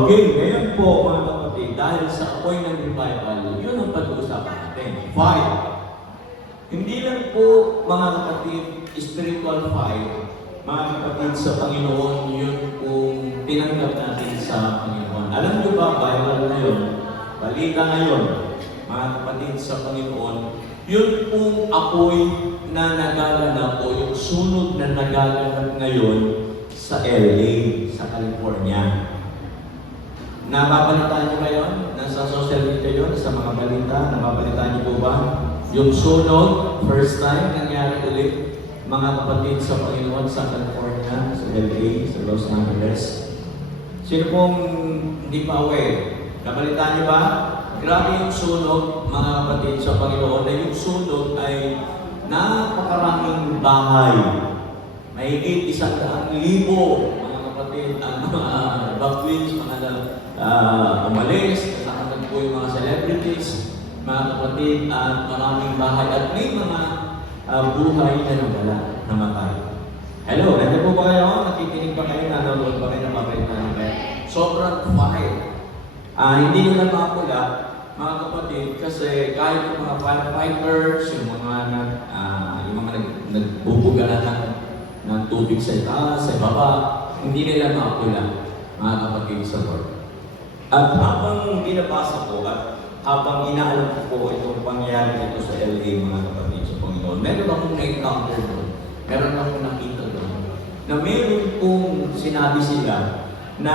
Okay, ngayon po mga kapatid, dahil sa apoy ng revival, yun ang pag-uusapan natin. Fire. Hindi lang po mga kapatid, spiritual fire, mga kapatid sa Panginoon, yun kung tinanggap natin sa Panginoon. Alam nyo ba, viral na yun, balita ngayon, mga kapatid sa Panginoon, yun pong apoy na nagaganap o yung sunod na nagaganap ngayon sa LA, sa California. Nababalitaan niyo ba yun? Nasa social media yun, sa mga balita, nababalitaan niyo po ba? Yung sunod, first time, nangyari ulit, mga kapatid sa Panginoon sa California, sa LA, sa Los Angeles. Sino pong hindi pa aware? Nabalitaan niyo ba? Grabe yung sunod, mga kapatid sa Panginoon, na yung sunod ay napakaraming bahay. Mahigit 100,000, mga kapatid, ang mga evacuees, mga umalis, kasama po yung mga celebrities, mga kapatid, at maraming bahay, at may mga buhay na nawala, namatay. Hello, nandiyan po ba kayo? Nakikinig pa kayo, nanonood pa kayo, napapalitan na kayo? Sobrang fire. Hindi nyo na makapula, mga kapatid, kasi kahit yung mga firefighters, yung mga nagbubuga ng tubig sa itaas, sa baba, hindi nila makapula, mga kapatid sa Lord. At habang binabasa ko at habang inaalam ko po itong pangyayari dito sa LA, mga kapatid sa Panginoon, meron akong na-encounter doon, meron akong nakita doon, na meron pong sinabi sila na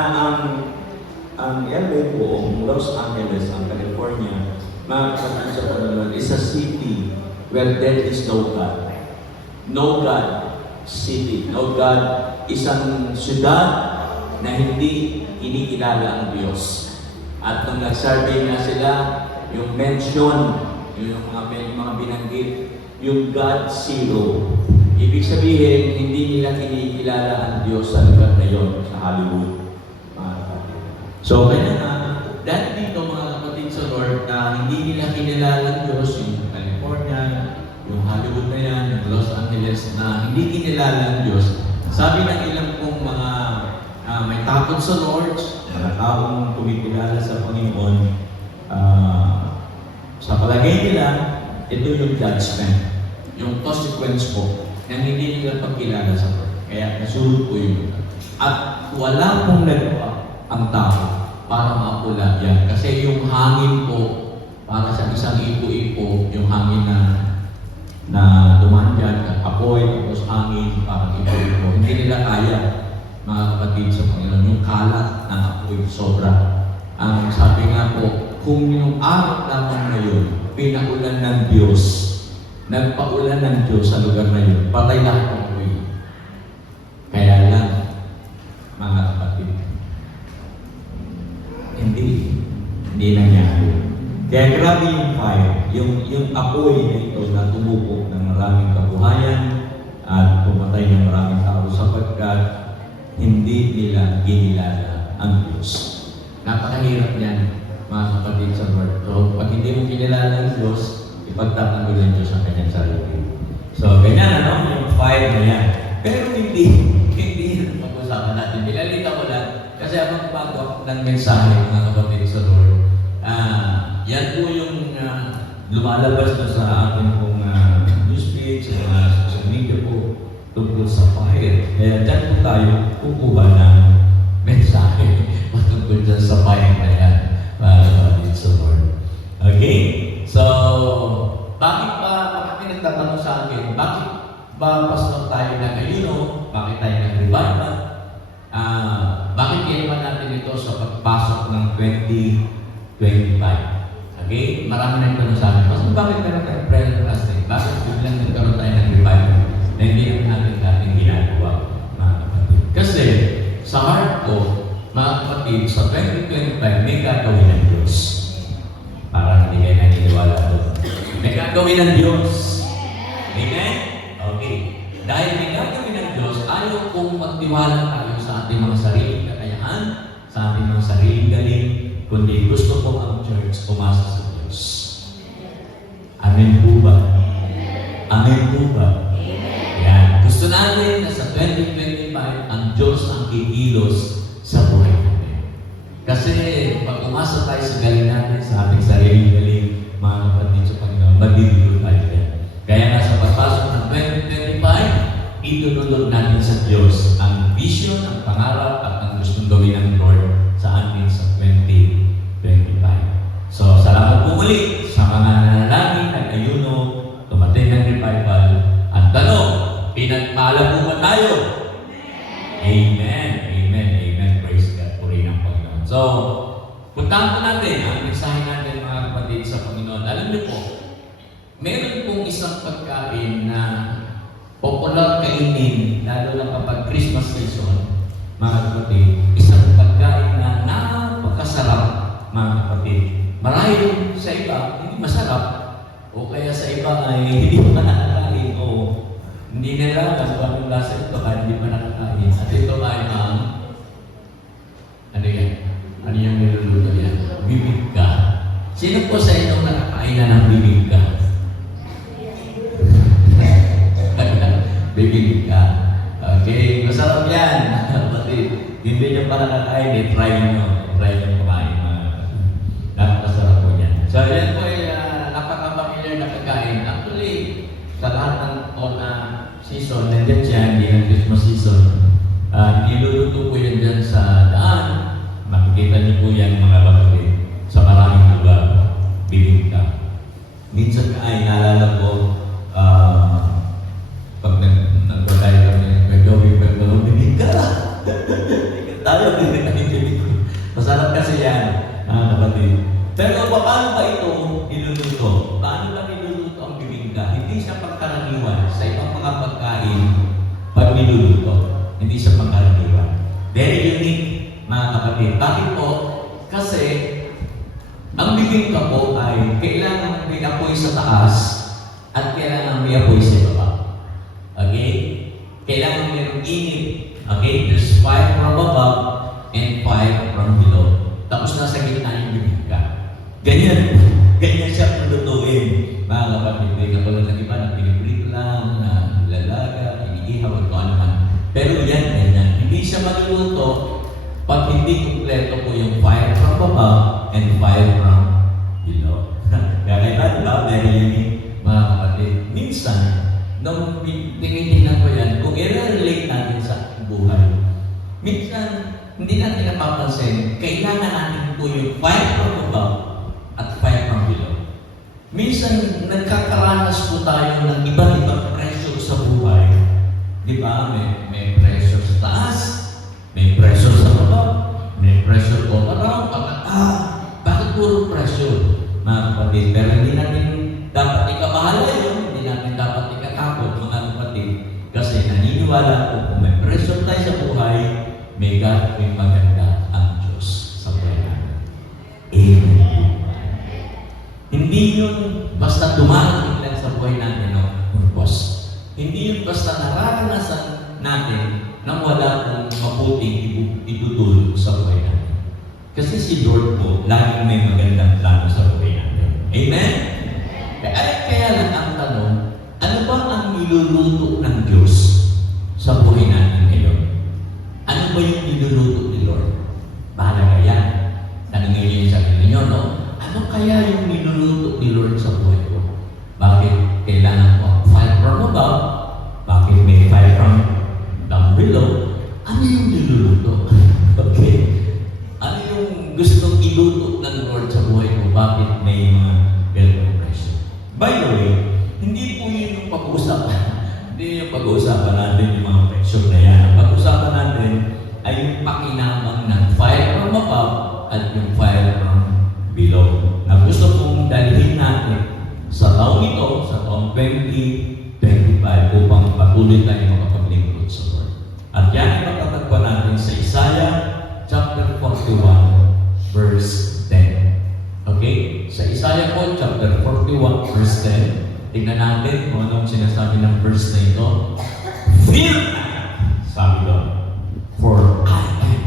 ang LA po, Los Angeles, ang California, mga kapatid sa Panginoon, is a city where there is no God. No God city. No God, isang syudad na hindi kinikilala ang Diyos. At nung nag-survey na sila, yung mention, yung mga binanggit, yung God zero. Ibig sabihin, hindi nila kinikilala ang Diyos sa lugar na yon, sa Hollywood. So, kaya na, dahil dito mga kapatid sa Lord, na hindi nila kinilala ang Diyos, yung California, yung Hollywood na yan, yung Los Angeles, na hindi kinilala ang Diyos, sabi ng ilang pong mga may takot sa Lord, mga taong kumikilala sa Panginoon, sa palagay nila, ito yung judgment, yung consequence po, na hindi nila pagkilala sa Lord. Kaya nasulot po yun. At wala pong nagawa ang tao para maapula yan. Kasi yung hangin po, para sa isang ipo-ipo, yung hangin na dumaan dyan, apoy, tapos hangin, parang ipo-ipo. Hindi nila kaya, mga kapatid sa Panginoon, yung kalat ng apoy sobra. Ang sabi nga po, kung yung araw lamang na yun, pinaulan ng Diyos, nagpaulan ng Diyos sa lugar na yun, patay lahat ng apoy. Kaya lang, mga kapatid, hindi nangyari. Kaya grabe yung fire, yung apoy na ito na tumupok ng maraming kabuhayan at pumatay ng maraming tao sapagkat hindi nila ginilala ang Diyos. Napakahirap yan, mga kapatid sa Lord. So, pag hindi mo kinilala ang Diyos, ipagtatanggol ng Diyos ang kanyang sarili. So, ganyan, yung fire na yan. Pero hindi yung pag-usapan natin. Nilalita ko lang, kasi abang bago ng mensahe, mga kapatid sa Lord, yan po yung lumalabas na sa ating pong newsfeed, sa mga social media po, tungkol sa fire. Kaya dyan po tayo kukuha ng mensahe patungkol dyan sa fire na yan, mga kapatid sa Lord. Okay? So, bakit nagtatanong sa akin, bakit ba pastor tayo na ayuno? Bakit tayo nag-revival? Bakit kailangan natin ito sa pagpasok ng 2025? Okay? Marami nagtanong sa akin, pastor, bakit meron tayong prayer class day? Bakit biglang nagkaroon tayo ng revival? Na hindi natin dating ginagawa, mga kapatid. Kasi, sa heart ko, mga kapatid, sa 2025, may gagawin ng Diyos. Parang hindi kayo naniniwala doon. May gagawin ng Diyos. Amen? Okay. Dahil may gagawin ng Diyos, ayaw kong magtiwala tayo sa ating mga sariling kakayahan, sa ating mga sariling galing, kundi gusto ko ang church umasa sa Diyos. Amen po ba? Amen po ba? Yan. Gusto natin na sa 2025, ang Diyos ang kikilos sa buhay natin. Kasi Kasi pag umasa tayo sa galing natin, sa ating sariling-galing, mga kapatid sa Panginoon, mabibigo tayo yan. Kaya nga sa pagpasok ng 2025, itutulog natin sa Diyos ang vision, ang pangarap, at ang gustong gawin ng Lord sa atin sa 2025. So, salamat po muli sa mga nanalangin, nag-ayuno, tumating ng revival. At tanong, pinagpala po ba tayo? Amen. Amen. Amen. Praise God. Puri ng Panginoon. So, puntahan po natin ang mensahe natin mga kapatid sa Panginoon. Alam niyo po, meron pong isang pagkain na popular kainin, lalo na kapag Christmas season, mga kapatid, isang pagkain na napakasarap, mga kapatid. Marahil sa iba, hindi masarap, o kaya sa iba ay hindi pa nakakain, o hindi nila alam kung anong lasa ito kahit hindi pa nakakain. At ito ay ang, ano yan? Ano yung niluluto yan? Bibingka. Sino po sa inyo nakakain na ng bibingka? Bibingka. Okay, masarap yan. Kapatid, hindi nyo pa nakakain, try nyo. Try nyo kumain. Napakasarap po yan. So, yan po ay napaka-familiar na kakain. Actually, sa lahat ng season, nandiyan siya, hindi ng Christmas season. Niluluto po yan dyan sa daan. Makikita niyo po yan mga kapatid sa maraming lugar. Bibingka. Minsan ay naalala ko, pag nagbalay kami, may bibingka. Tayo, bibingka. Masarap kasi yan, mga kapatid. Pero paano ba ito niluluto? Paano ba niluluto ang bibingka? Hindi siya pagkaraniwan sa ibang mga pagkain pag niluluto. Hindi siya pagkaraniwan. Very unique, mga kapatid. Bakit po? Kasi ang bibingka po ay kailangan may apoy sa taas at kailangan may apoy sa baba. Okay? Kailangan mayroong init. Okay? There's fire from above and fire from below. Tapos nasa gitna yung bibingka. Ganyan. Ganyan siya pulutuin. Mga kapatid, may katulad ng iba na piniprito lang, na lalaga, iniihaw, at kung ano man. Pero yan, ganyan. Hindi siya maluluto pag hindi kumpleto po yung fire from above and fire from below. Kaya kaya, diba? Very unique, mga kapatid. Minsan, nung tinitingnan ko yan, kung i-relate natin sa buhay, minsan, hindi natin napapansin, kailangan natin po yung fire from above at fire from below. Minsan, nagkakaranas po tayo ng iba't ibang pressure sa buhay. Di ba? May pressure sa taas, may pressure sa baba, may pressure all around. Bakit puro pressure? Mga kapatid, pero hindi natin dapat ikabahala yun, hindi natin dapat ikatakot, mga kapatid. Kasi naniniwala po, kung may pressure tayo sa buhay, may gagawin maganda ang Diyos sa buhay natin. Amen. Hindi yun basta dumarating lang sa buhay natin, no? Purpose. Hindi yun basta nararanasan natin nang wala ng mabuting itutulog sa buhay natin. Kasi si Lord po, laging may magandang plano sa buhay natin. Amen? Kaya lang ang tanong, ano ba ang niluluto ng Diyos sa buhay natin ngayon? Ano ba yung niluluto ni Lord? Bahala kaya. Tanongin niyo yung sarili niyo, no? Ano kaya yung niluluto ni Lord sa buhay ko? Bakit kailangan ko fire from above? Bakit may fire from down below? Ano yung niluluto? Okay. Ano yung gustong iluto ng Lord sa buhay ko? Bakit may mga ganong pressure? By the way, hindi po yun yung pag-uusapan. Hindi yung pag-uusapan natin yung mga pressure na yan. Ang pag-uusapan natin ay yung pakinabang ng fire from above at yung fire from below. Na gusto kong dalhin natin sa taong ito, sa taong 2025, upang patuloy tayo makapaglingkod sa Lord. At yan ay matatagpuan natin sa Isaiah chapter 41, verse 10. Okay? Sa Isaiah po, chapter 41, verse 10, tingnan natin kung anong sinasabi ng verse na ito. Fear not, sabi doon, for I am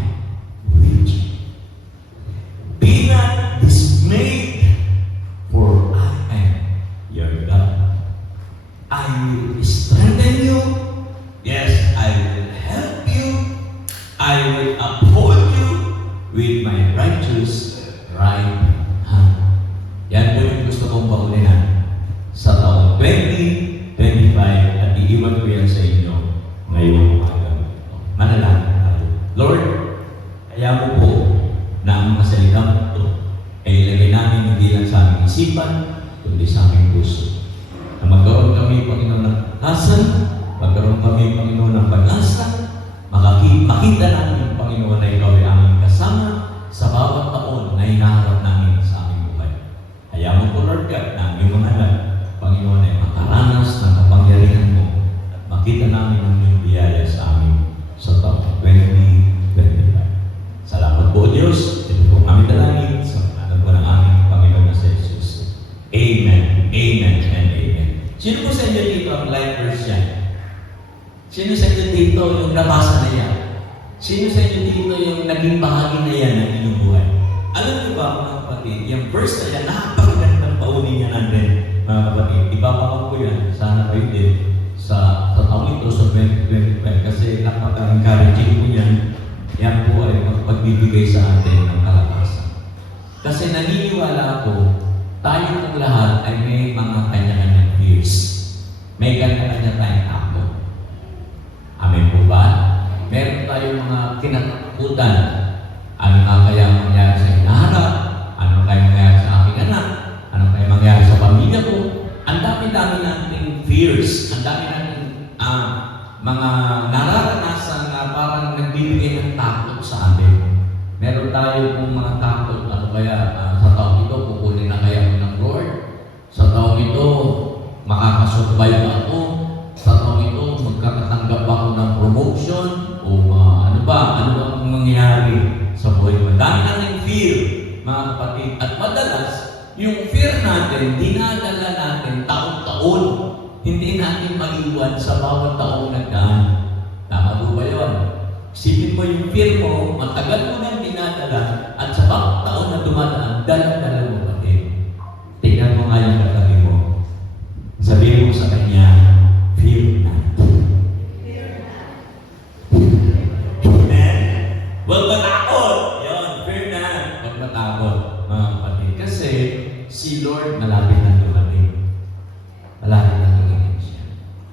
with you. Be not dismayed, for I am your God. I will strengthen you. Yes, I will help you. I will uphold you with my righteous isipan, kundi sa aming puso. Na magkaroon kami, Panginoon, ng kasan, magkaroon kami, Panginoon, ng pag-asa, makita namin, Panginoon, na ikaw ay aming kasama sa bawat taon na hinaharap namin sa aming buhay. Kaya mo po, Lord God, na aming mga anak, Panginoon, ay makaranas ng kapangyarihan mo at makita namin ang iyong biyaya sa amin sa taong 2025. Salamat po, Diyos. Ito po kami dalangin sa pangalan po ng aming Panginoon na sa Jesus. Amen. Amen and amen. Sino po sa inyo dito ang life verse yan? Sino sa inyo dito yung nabasa na yan? Sino sa inyo dito yung naging bahagi na yan ng inyong buhay? Alam niyo ba, mga kapatid, yung verse na yan, napakagandang paunin niya natin, mga kapatid. Ibabawag ko yan, sana kayo din, sa taong ito, sa 2025, kasi napaka-encouraging po yan. Yan po ay magbibigay sa atin ng kalakasan. Kasi naniniwala ako, tayo ng lahat ay may mga kanya-kanyang fears. May kanya-kanya tayong takbo. Amen po ba? Meron tayong mga kinatakutan. Ano nga kaya mangyari sa hinaharap? Ano kaya mangyari sa aking anak? Ano kaya mangyari sa pamilya ko? Ang dami-dami nating fears. Ang dami nating mga nararanasan na parang nagbibigay ng takot sa atin. Meron tayo kung mga takot. Ano kaya sa taong ito, kukunin na kaya ko ng Lord? Sa taong ito, makakasurvive ako? Sa taong ito, magkakatanggap ako ng promotion? O ano ba ang mangyayari sa buhay mo? Dami natin fear, mga kapatid. At madalas, yung fear natin, dinadala natin taon-taon. Hindi natin maiwan sa bawat taong nagdaan. Tama po ba yun? Isipin mo yung fear mo, matagal mo nang dinadala, at sa bawat taon na dumadaan, dala-dala mo pa din. Tingnan mo nga yung katabi mo. Sabihin mo sa kanya, fear not. Amen? Huwag matakot! Yun, fear not. Huwag matakot, mga kapatid. Kasi si Lord malapit na dumating. Malapit na dumating siya.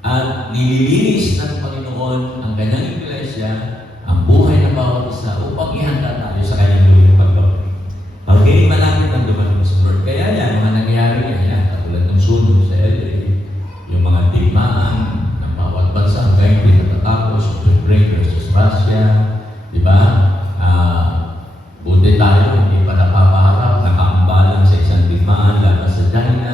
At nililinis ng Panginoon ang kanyang iglesia, ang buhay ng bawat isa upang ihanda tayo sa kanyang luwing pagbabalik. Okay, malapit ang dumating sa Lord. Kaya yan, mga nangyari yan, katulad ng sunog sa LA, yung mga digmaan ng bawat bansa, hanggang hindi natatapos, Ukraine versus Russia, di ba? Buti tayo, hindi pa napapaharap, nakaambalan sa isang digmaan, laban sa China,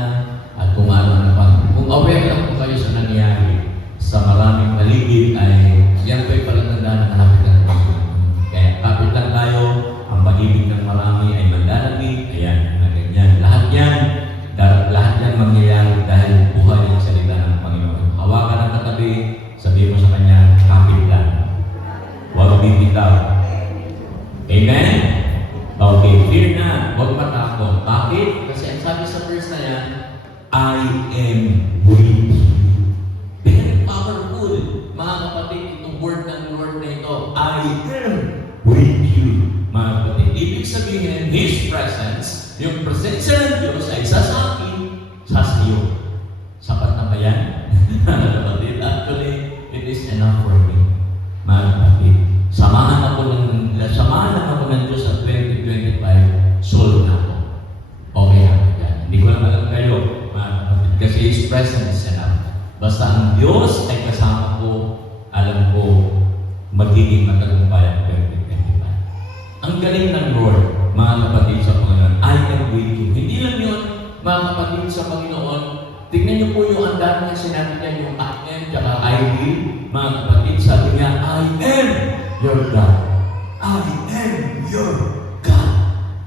at kung ano na pa. Kung aware lang po kayo sa nangyari sa maraming paligid, ay yan po'y palatandaan ng malapit ng Panginoon. Kaya kapit lang tayo, ang pag-ibig ng marami ay manlalapit. Ayan, na ganyan. Lahat yan mangyayari dahil buhay ang salita ng Panginoon. Hawakan ang katabi, sabihin mo sa kanya, kapit lang. Huwag bibitaw. Amen? Okay, fear na. Huwag matakot. Bakit? Kasi ang sabi sa verse na yan, I am with you. Very powerful. Mga kapatid, itong word ng Lord na ito, I am with you. Mga kapatid, ibig sabihin, His presence, yung presensya ng Diyos ay sa akin, sa iyo. Sapat na ba yan? Mga kapatid, actually, it is enough for me. Mga kapatid, samahan ako ng Diyos sa 2025, soul na ako. Okay ako yan. Hindi ko lang alam kayo, mga kapatid, kasi His presence is enough. Basta ang Diyos ay kasama ko, alam ko, magiging matagumpay ang 2025. Ang galing ng Lord, mga kapatid sa Panginoon, I am with you. Hindi lang yun, mga kapatid sa Panginoon, tingnan niyo po yung ang dami na sinabi niya, yung I am, tsaka I will. Mga kapatid, sabi niya, I am your God. I am your God.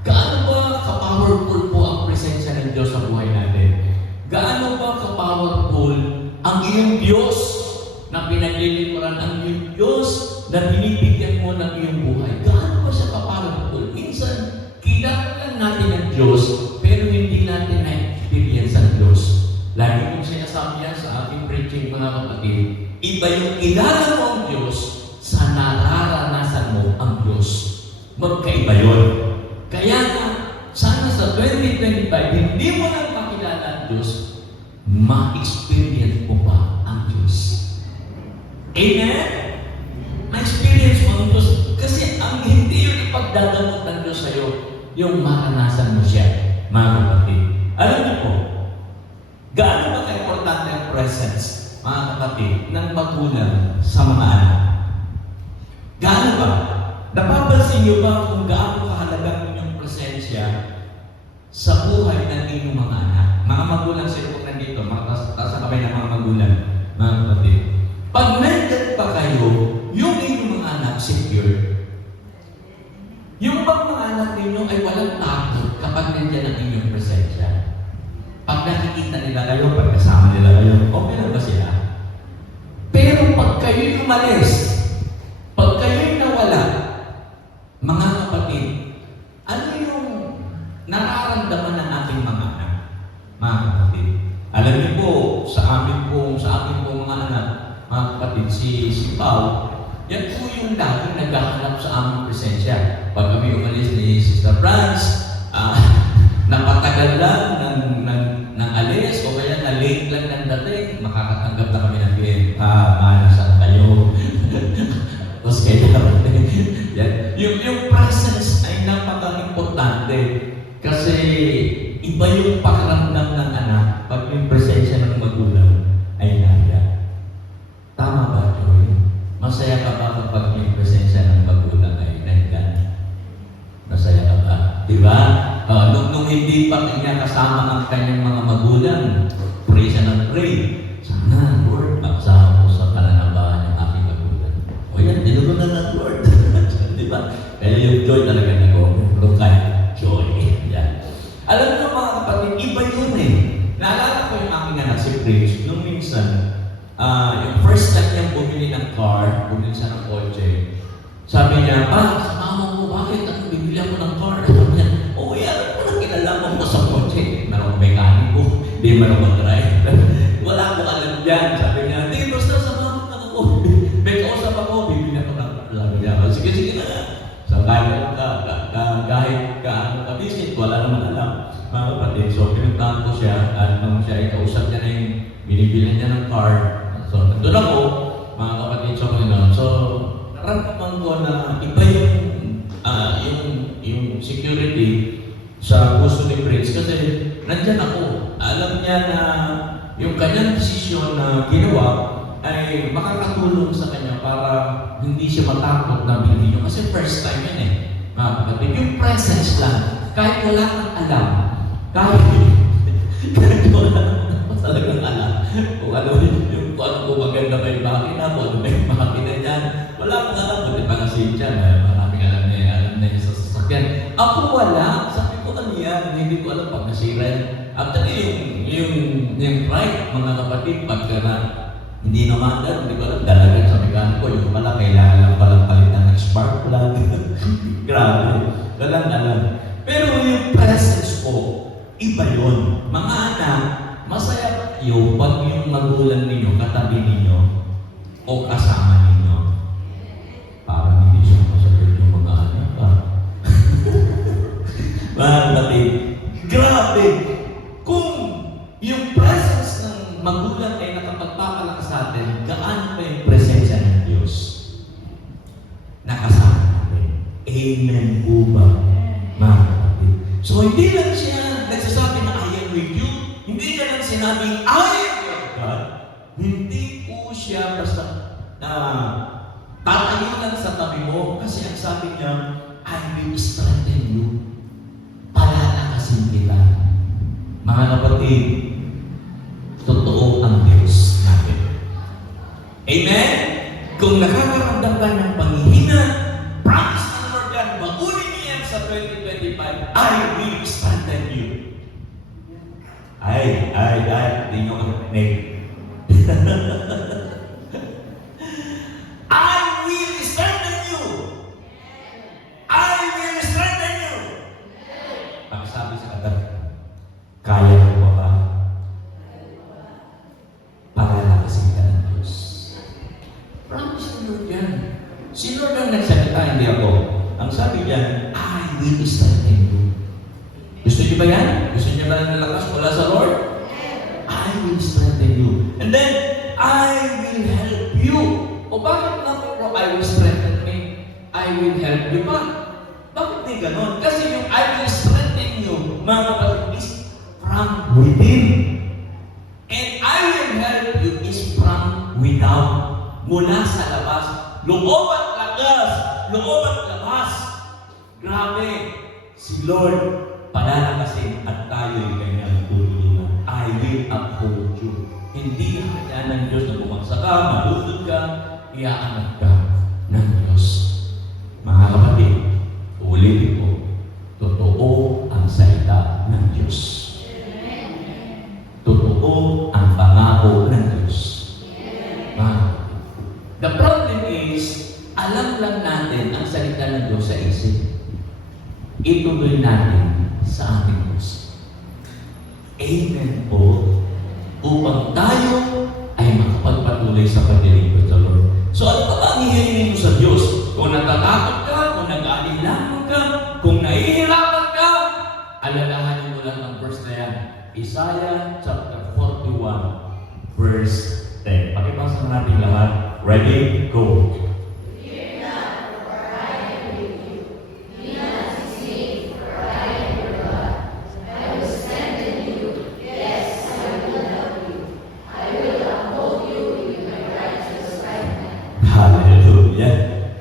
Gaano ba ka-powerful po ang presensya ng Diyos sa buhay natin? Gaano ba ka-powerful ang iyong Diyos na pinaglilingkuran, ang iyong Diyos na binibigyan mo ng iyong buhay? Gaano ba siya ka-powerful? Minsan, kilala lang natin ang Diyos, pero hindi natin na-experience ang Diyos. Lagi kong sinasabi yan sa ating preaching, mga kapatid. Iba yung kilala mo ang Diyos sa nararanasan mo ang Diyos. Magkaiba yun. Kaya nga, sana sa 2025, hindi mo lang makilala ang Diyos, ma-experience mo pa ang Diyos. Amen? Ma-experience mo ang Diyos. Kasi ang hindi yun ipagdadamot ng Diyos sa'yo, yung maranasan mo siya, mga kapatid. Alam niyo po, gaano ba ka-importante ang presence, mga kapatid, ng magulang sa mga anak? Gaano ba? Napapansin niyo ba kung gaano kahalaga ang inyong presensya sa buhay ng inyong mga anak? Mga magulang, sino po nandito? Taas ang kamay ng mga magulang, mga kapatid. Pag nandyan pa kayo, yung inyong mga anak secure. Yung bang mga anak ninyo ay walang takot kapag nandyan ang inyong presensya. Pag nakikita nila kayo, pag kasama nila kayo, okay lang ba sila? Pero pag kayo'y umalis, pag kayo'y nawala, mga kapatid, ano yung nararamdaman ng ating mga anak? Mga kapatid, alam niyo po, sa amin po mga anak, mga kapatid, si Pao, yan po yung laging naghahanap sa aming presensya. Pag kami umalis ni Sister Franz, napatagal lang ng alis, o kaya na-late lang ng dating, makakatanggap na kami ng saan kayo? Tapos kayo yan. Yung presence ay napaka-importante kasi iba yung pakiramdam ng anak pag yung presensya ng magulang ay nariyan. Tama ba, Joy? Masaya ka ba kapag yung presensya ng magulang ay nariyan? Masaya ka ba? Diba? Nung hindi pa niya kasama ang kanyang mga magulang, pray siya ng pray. Sana, Lord, magsama ko sa pananabahan ng aking magulang. O yan, dinulo na ng Lord. Diba? Kaya yung joy talaga nag-o kay joy. Yan. Alam niyo mga kapatid, iba yun eh. Naalala ko yung aking anak si Prince, nung minsan, yung first time niyang bumili ng car, bumili siya ng kotse, sabi niya, sa mama mo, bakit? Ano, bibili ako ng car? Sabi niya, alam ko na kinalaman mo sa kotse. Marang mekaniko, hindi marang mag-drive. Wala akong alam yan. Sabi niya, hindi, basta sa mama na ako. May kausap ako, bibili ako ng labi niya. Sige na. So, kahit ka-visit, wala naman alam. Mga kapatid, so pinuntahan ko siya at nung siya ay kausap niya na yung binibili niya ng car. So, nandun ako, mga kapatid, so naramdaman ko na iba yung security sa gusto ni Prince kasi nandyan ako. Alam niya na yung kanyang desisyon na ginawa ay makakatulong sa kanya para hindi siya matakot na bilhin niyo. Kasi first time yan eh. Mga kapatid, yung presence lang, kahit wala kang alam, kahit wala kang talagang alam, kung ano kung maganda ba yung makina mo, ano ba yung makina niyan, wala kang alam, buti pa na si Jan, maraming alam niya sa sasakyan. Ako wala, sabi ko ano yan, hindi ko alam pag nasira. Actually, yung right, mga kapatid, pagka na hindi naman hindi ko alam, dalagan sa mekaniko, yung pala, kailangan lang palang palitan ng spark plug. Grabe, walang alam. Pero yung presence ko, iba yun. Mga anak, masaya kayo pag yung magulang ninyo, katabi ninyo, o kasama ninyo. Parang hindi siya masaya yung mga anak. Mga kapatid, grabe! Kung yung presence ng magulang ay nakapagpapalakas sa atin, gaano pa yung presensya ng Diyos? Nakasama natin. Amen po ba, mga kapatid? So, hindi lang siya nagsasabi na I am with you. Hindi niya lang sinabing I am your God. Hindi po siya basta tatayo lang sa tabi mo kasi ang sabi niya, I will strengthen you. Palalakasin kita. Mga kapatid, totoo ang Diyos natin. Amen? Kung nakakaramdam ka ng panghihina, promise ng Lord yan, bagunin niya sa 2025, I will strengthen you. Hindi nyo kaninig. I will strengthen you. I will strengthen you. Pakisabi sa kata, kaya mo ba? Palalakasin ka ng Diyos. Promise ng Lord yan. Si Lord ang nagsalita, hindi ako. Ang sabi niya, I will strengthen you. Gusto niyo ba yan? Gusto niyo ba ng lakas mula sa Lord? I will strengthen you. And then, I will help you. O bakit nga po I will strengthen me? I will help you ba? Bakit di ganon? Kasi yung I will strengthen you, mga kapatid, is from within. And I will help you is from without. Mula sa labas. Loob at labas. Loob at labas. Grabe. Si Lord palalakasin at tayo'y kanyang tutulungan. I will uphold you. Hindi hayaan ng Diyos na bumagsak ka, malulod ka, iaangat ka ng Diyos. Mga kapatid, ulitin ko, totoo ang salita ng Diyos. Totoo ang pangako ng Diyos. The problem is, alam lang natin ang salita ng Diyos sa isip. Ituloy natin sa ating Diyos. Amen po. Upang tayo ay makapagpatuloy sa paglilingkod sa Lord. So ano pa ba ang hihingin mo sa Diyos? Kung natatakot ka, kung nag-aalinlangan ka, kung nahihirapan ka, alalahanin mo lang ang verse na yan. Isaiah chapter 41, verse 10. Pakipasa natin lahat. Ready? Go!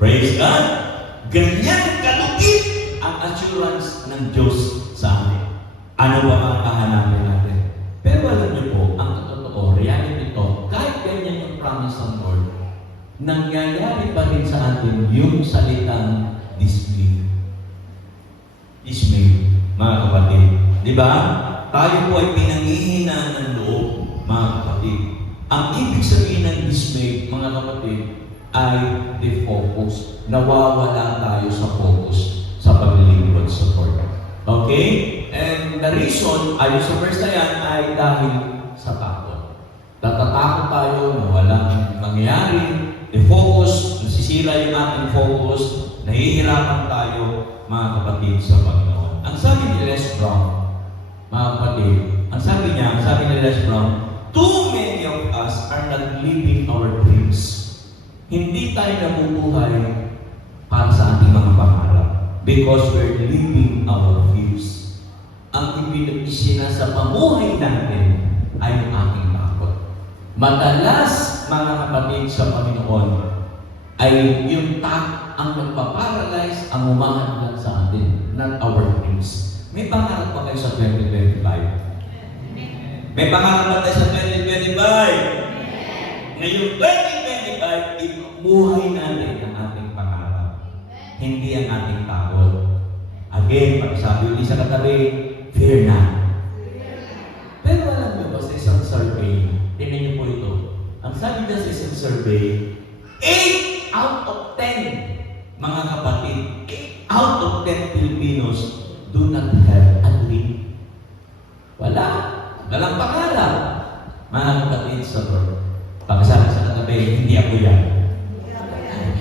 Praise God! Ganyan kalupit ang assurance ng Diyos sa atin. Ano ba ang kahanapin natin? Pero alam niyo po, ang totoo, reality ito, kahit ganyan yung promise ng Lord, nangyayari pa rin sa atin yung salitang dismay. Dismay, mga kapatid. Di ba? Tayo po ay pinanghihinaan ng loob, mga kapatid. Ang ibig sabihin ng dismay, mga kapatid, ay defocus. Nawawala tayo sa focus sa paglilingkod sa Lord. Okay? And the reason, ayon sa verse na yan, ay dahil sa takot. Natatakot tayo na walang mangyayari, defocus, nasisira yung ating focus, nahihirapan tayo, mga kapatid, sa Panginoon. Ang sabi ni Les Brown, mga kapatid, ang sabi ni Les Brown, too many of us are not living our dreams. Hindi tayo nabubuhay para sa ating mga pangarap because we're living our views. Ang ibinibisina sa pamuhay natin ay ang ating takot. Madalas, mga kapatid sa Panginoon, ay yung ang nagpaparalyze ang umahanggan sa atin, not our dreams. May pangarap pa kayo sa 2025? May pangarap pa tayo sa 2025? Ngayong 2025, ibubuhay natin ang ating pangarap. Hindi ang ating takot. Again, pag-sabi ulit sa katabi, fear not. Pero alam nyo ba sa isang survey, tingnan nyo po ito. Ang sabi na sa isang survey, 8 out of 10, mga kapatid, 8 out of 10 Filipinos do not have a dream. Wala. Walang pangarap. Mga kapatid sa Lord. Pagkasabi sa katabi, hindi ako yan.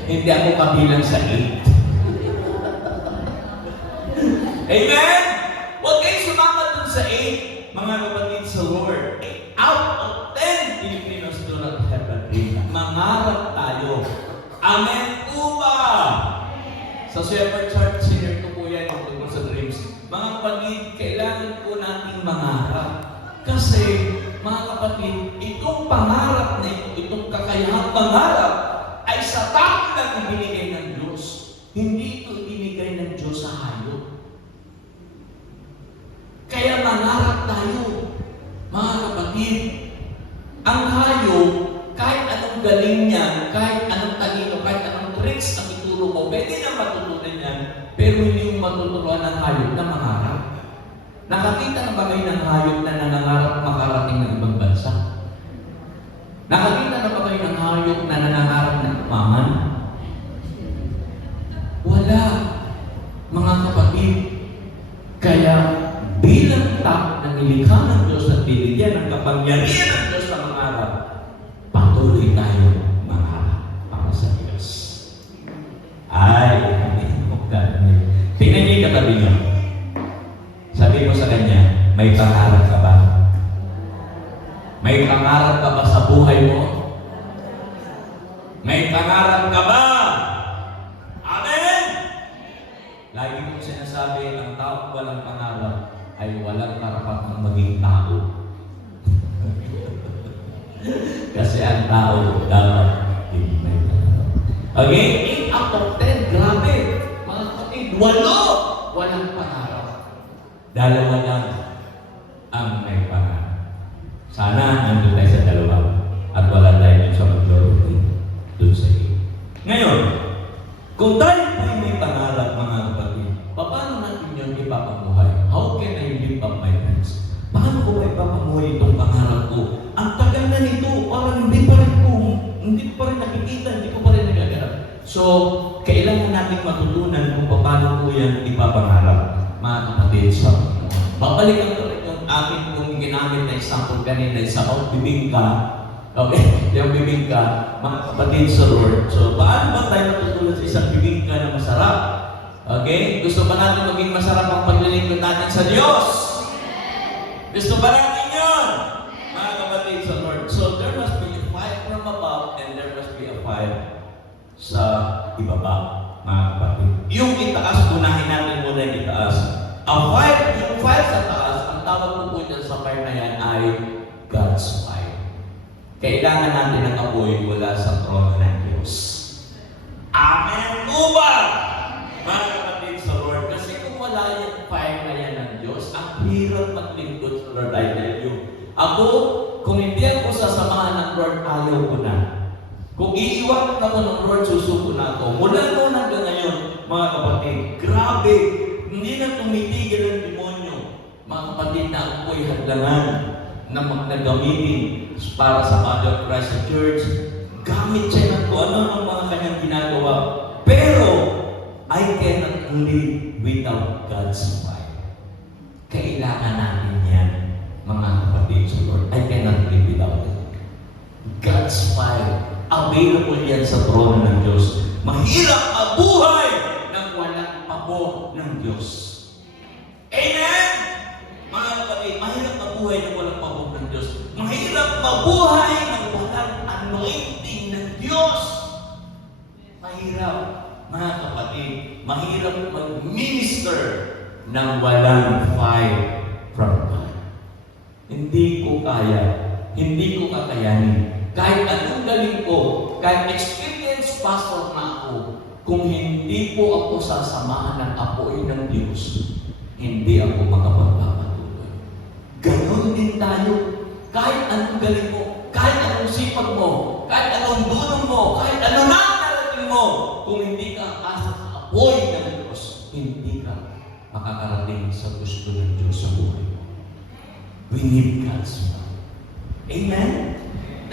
Hindi ako kabilang sa 8. Amen? Huwag kayo sumama dun sa 8, mga kapatid sa Lord. 8 out of 10 Filipinos do not have a dream. Mangarap tayo. Amen po ba? Sa Shepherd Church, senior ko po yan tungkol sa dreams. Mga kapatid, kailangan po nating mangarap. Kasi, mga kapatid, itong pangarap na ito, itong kakayahang pangarap, ay sa tao lang ibinigay ng Diyos. Hindi ito ibinigay ng Diyos sa hayop. Kaya mangarap tayo, mga kapatid. Ang hayop, kahit anong galing niya, kahit anong talino, kahit anong tricks ang ituro mo, pwede na matutunan yan, pero hindi mo matuturuan ng hayop na mangarap. Nakakita na ba kayo ng hayop na nangangarap makarating ng ibang bansa? Nakakita na ba kayo ng hayop na nangangarap ng umaman? Wala, mga kapatid. Kaya bilang tao na nilikha ng Diyos at binigyan ng kapangyarihan ng Diyos sa mangarap, patuloy tayo mangarap para sa Diyos. Ay, tingnan niyo yung katabi niyo. Sabi mo sa kanya, may pangarap ka ba? May pangarap ka ba sa buhay mo? May pangarap ka ba? Amen! Lagi kong sinasabi, ang taong walang pangarap ay walang karapatang maging tao. Kasi ang tao dapat hindi may pangarap. Okay? 8 out of 10, grabe! Mga kapatid, 8, walang pangarap. 2 lang ang may pangarap. Sana nandun tayo sa 2 at wala tayo dun sa majority dun sa 8. Ngayon, kung tayo po may pangarap, mga kapatid, paano natin yun ipapamuhay? How can I live up my dreams? Paano ko ba ipapamuhay itong pangarap ko? Ang tagal na nito, parang hindi pa rin nakikita, hindi ko pa rin nagaganap. So, kailangan natin matutunan kung paano ko yan ipapangarap, mga kapatid. So, babalikan ko rin yung akin kung ginamit na example kanina sa bibingka. Okay, yung bibingka, mga kapatid sa Lord. So, paano ba tayo matutunan sa isang bibingka na masarap? Okay? Gusto ba natin maging masarap ang paglilingkod natin sa Diyos? Gusto ba natin yun? Mga kapatid sa Lord. So, there must be a fire from above and there must be a fire sa ibaba, mga kapatid. Yung itaas, unahin natin muna yung itaas. Yung fire sa taas, ang tawag ko po dyan sa fire na yan ay God's fire. Kailangan natin ng apoy mula sa trono ng Diyos. Amen po ba? Mga kapatid sa Lord, kasi kung wala yung fire na yan ng Diyos, ang hirap maglingkod sa Lord, I tell you. Ako, kung hindi ako sasamahan ng Lord, ayaw ko na. Kung iiwanan ako ng Lord, susuko na ako. Mula noon hanggang ngayon, mga kapatid, grabe, hindi na tumitigil ang demonyo. Mga kapatid, na ako'y hadlangan na gamitin para sa Body of Christ sa church. Gamit siya ng kung ano ang mga kanyang ginagawa. Pero, I cannot live without God's fire. Kailangan natin yan, mga kapatid sa Lord. I cannot live without it. God's fire. Available yan sa trono ng Diyos. Mahirap mabuhay ng walang pabor ng Diyos. Amen? Mga kapatid, mahirap mabuhay ng walang pabor ng Diyos. Mahirap mabuhay ng walang anointing ng Diyos. Mahirap. Mga kapatid, mahirap mag-minister ng walang fire from God. Hindi ko kaya, hindi ko kakayanin. Kahit anong galing ko, kahit experienced pastor na ako, kung hindi po ako sasamahan ng apoy ng Diyos, hindi ako makapagpapatuloy. Ganon din tayo. Kahit anong galing mo, kahit anong sipag mo, kahit anong dulong mo, kahit anong nakarating mo, kung hindi ka asa sa apoy ng Diyos, hindi ka makakarating sa gusto ng Diyos sa buhay mo. We need God's fire. Amen?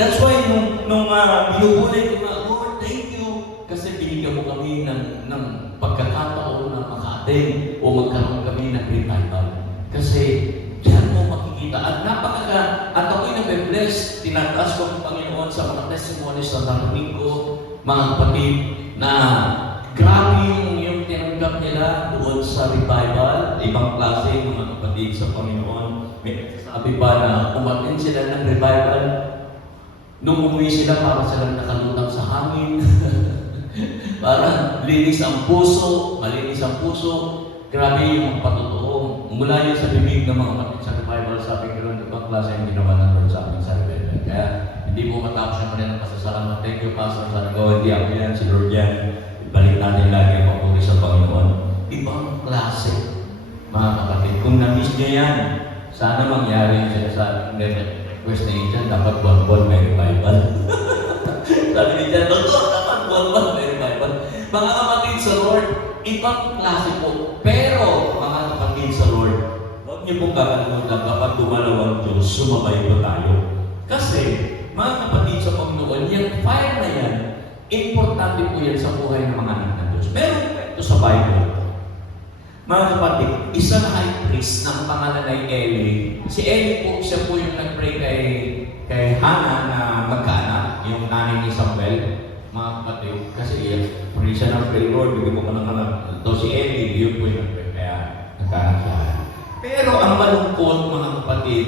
That's why nung binubulay ko na, Lord, thank you. Kasi binigyan mo kami ng pagkakataon na maka-attend o magkaroon kami ng revival. Kasi diyan mo makikita. At ako'y nabe-bless. Tinataas ko ng Panginoon sa mga testimonies na narinig ko, mga kapatid, na grabe yung tinanggap nila doon sa revival. Ibang klase mga kapatid sa Panginoon. May sabi pa na umatin sila ng revival. Nung umuwi sila, parang silang nakalutang sa hangin. Parang linis ang puso, malinis ang puso. Grabe yung patotoo. Mula yun sa bibig ng mga kapatid sa revival, sabi ko lang, ibang klase yung ginawa ng Lord sa amin sa revival. Kaya hindi po matapos yung kanilang pasasalamat. Thank you, Pastor. Sa nagawa, hindi ako yan, si Lord yan. Ibalik natin lagi ang papuri sa Panginoon. Ibang klase, mga kapatid. Kung na-miss nyo yan, sana mangyari yung sinasabi request na yun dyan, dapat buwan-buwan may revival. Sabi niya dyan, totoo naman, buwan-buwan may revival. Mga kapatid sa Lord, ibang klase po. Pero, mga kapatid sa Lord, huwag niyo pong kakalimutan kapag dumalaw ang Diyos, sumabay po tayo. Kasi, mga kapatid sa Panginoon, yung fire na yan, importante po yan sa buhay ng mga anak ng Diyos. Meron ito sa Bible. Mga kapatid, isang high priest ng pangalan ay Eli. Si Eli po, siya po yung nag-pray kay Hannah na magkaanak, yung nanay ni Samuel. Mga kapatid, kasi pray siya ng pray, Lord, bigyan mo ka ng anak. Ito si Eli, yun po yung nag-pray, kaya nagkaanak siya. Pero ang malungkot, mga kapatid,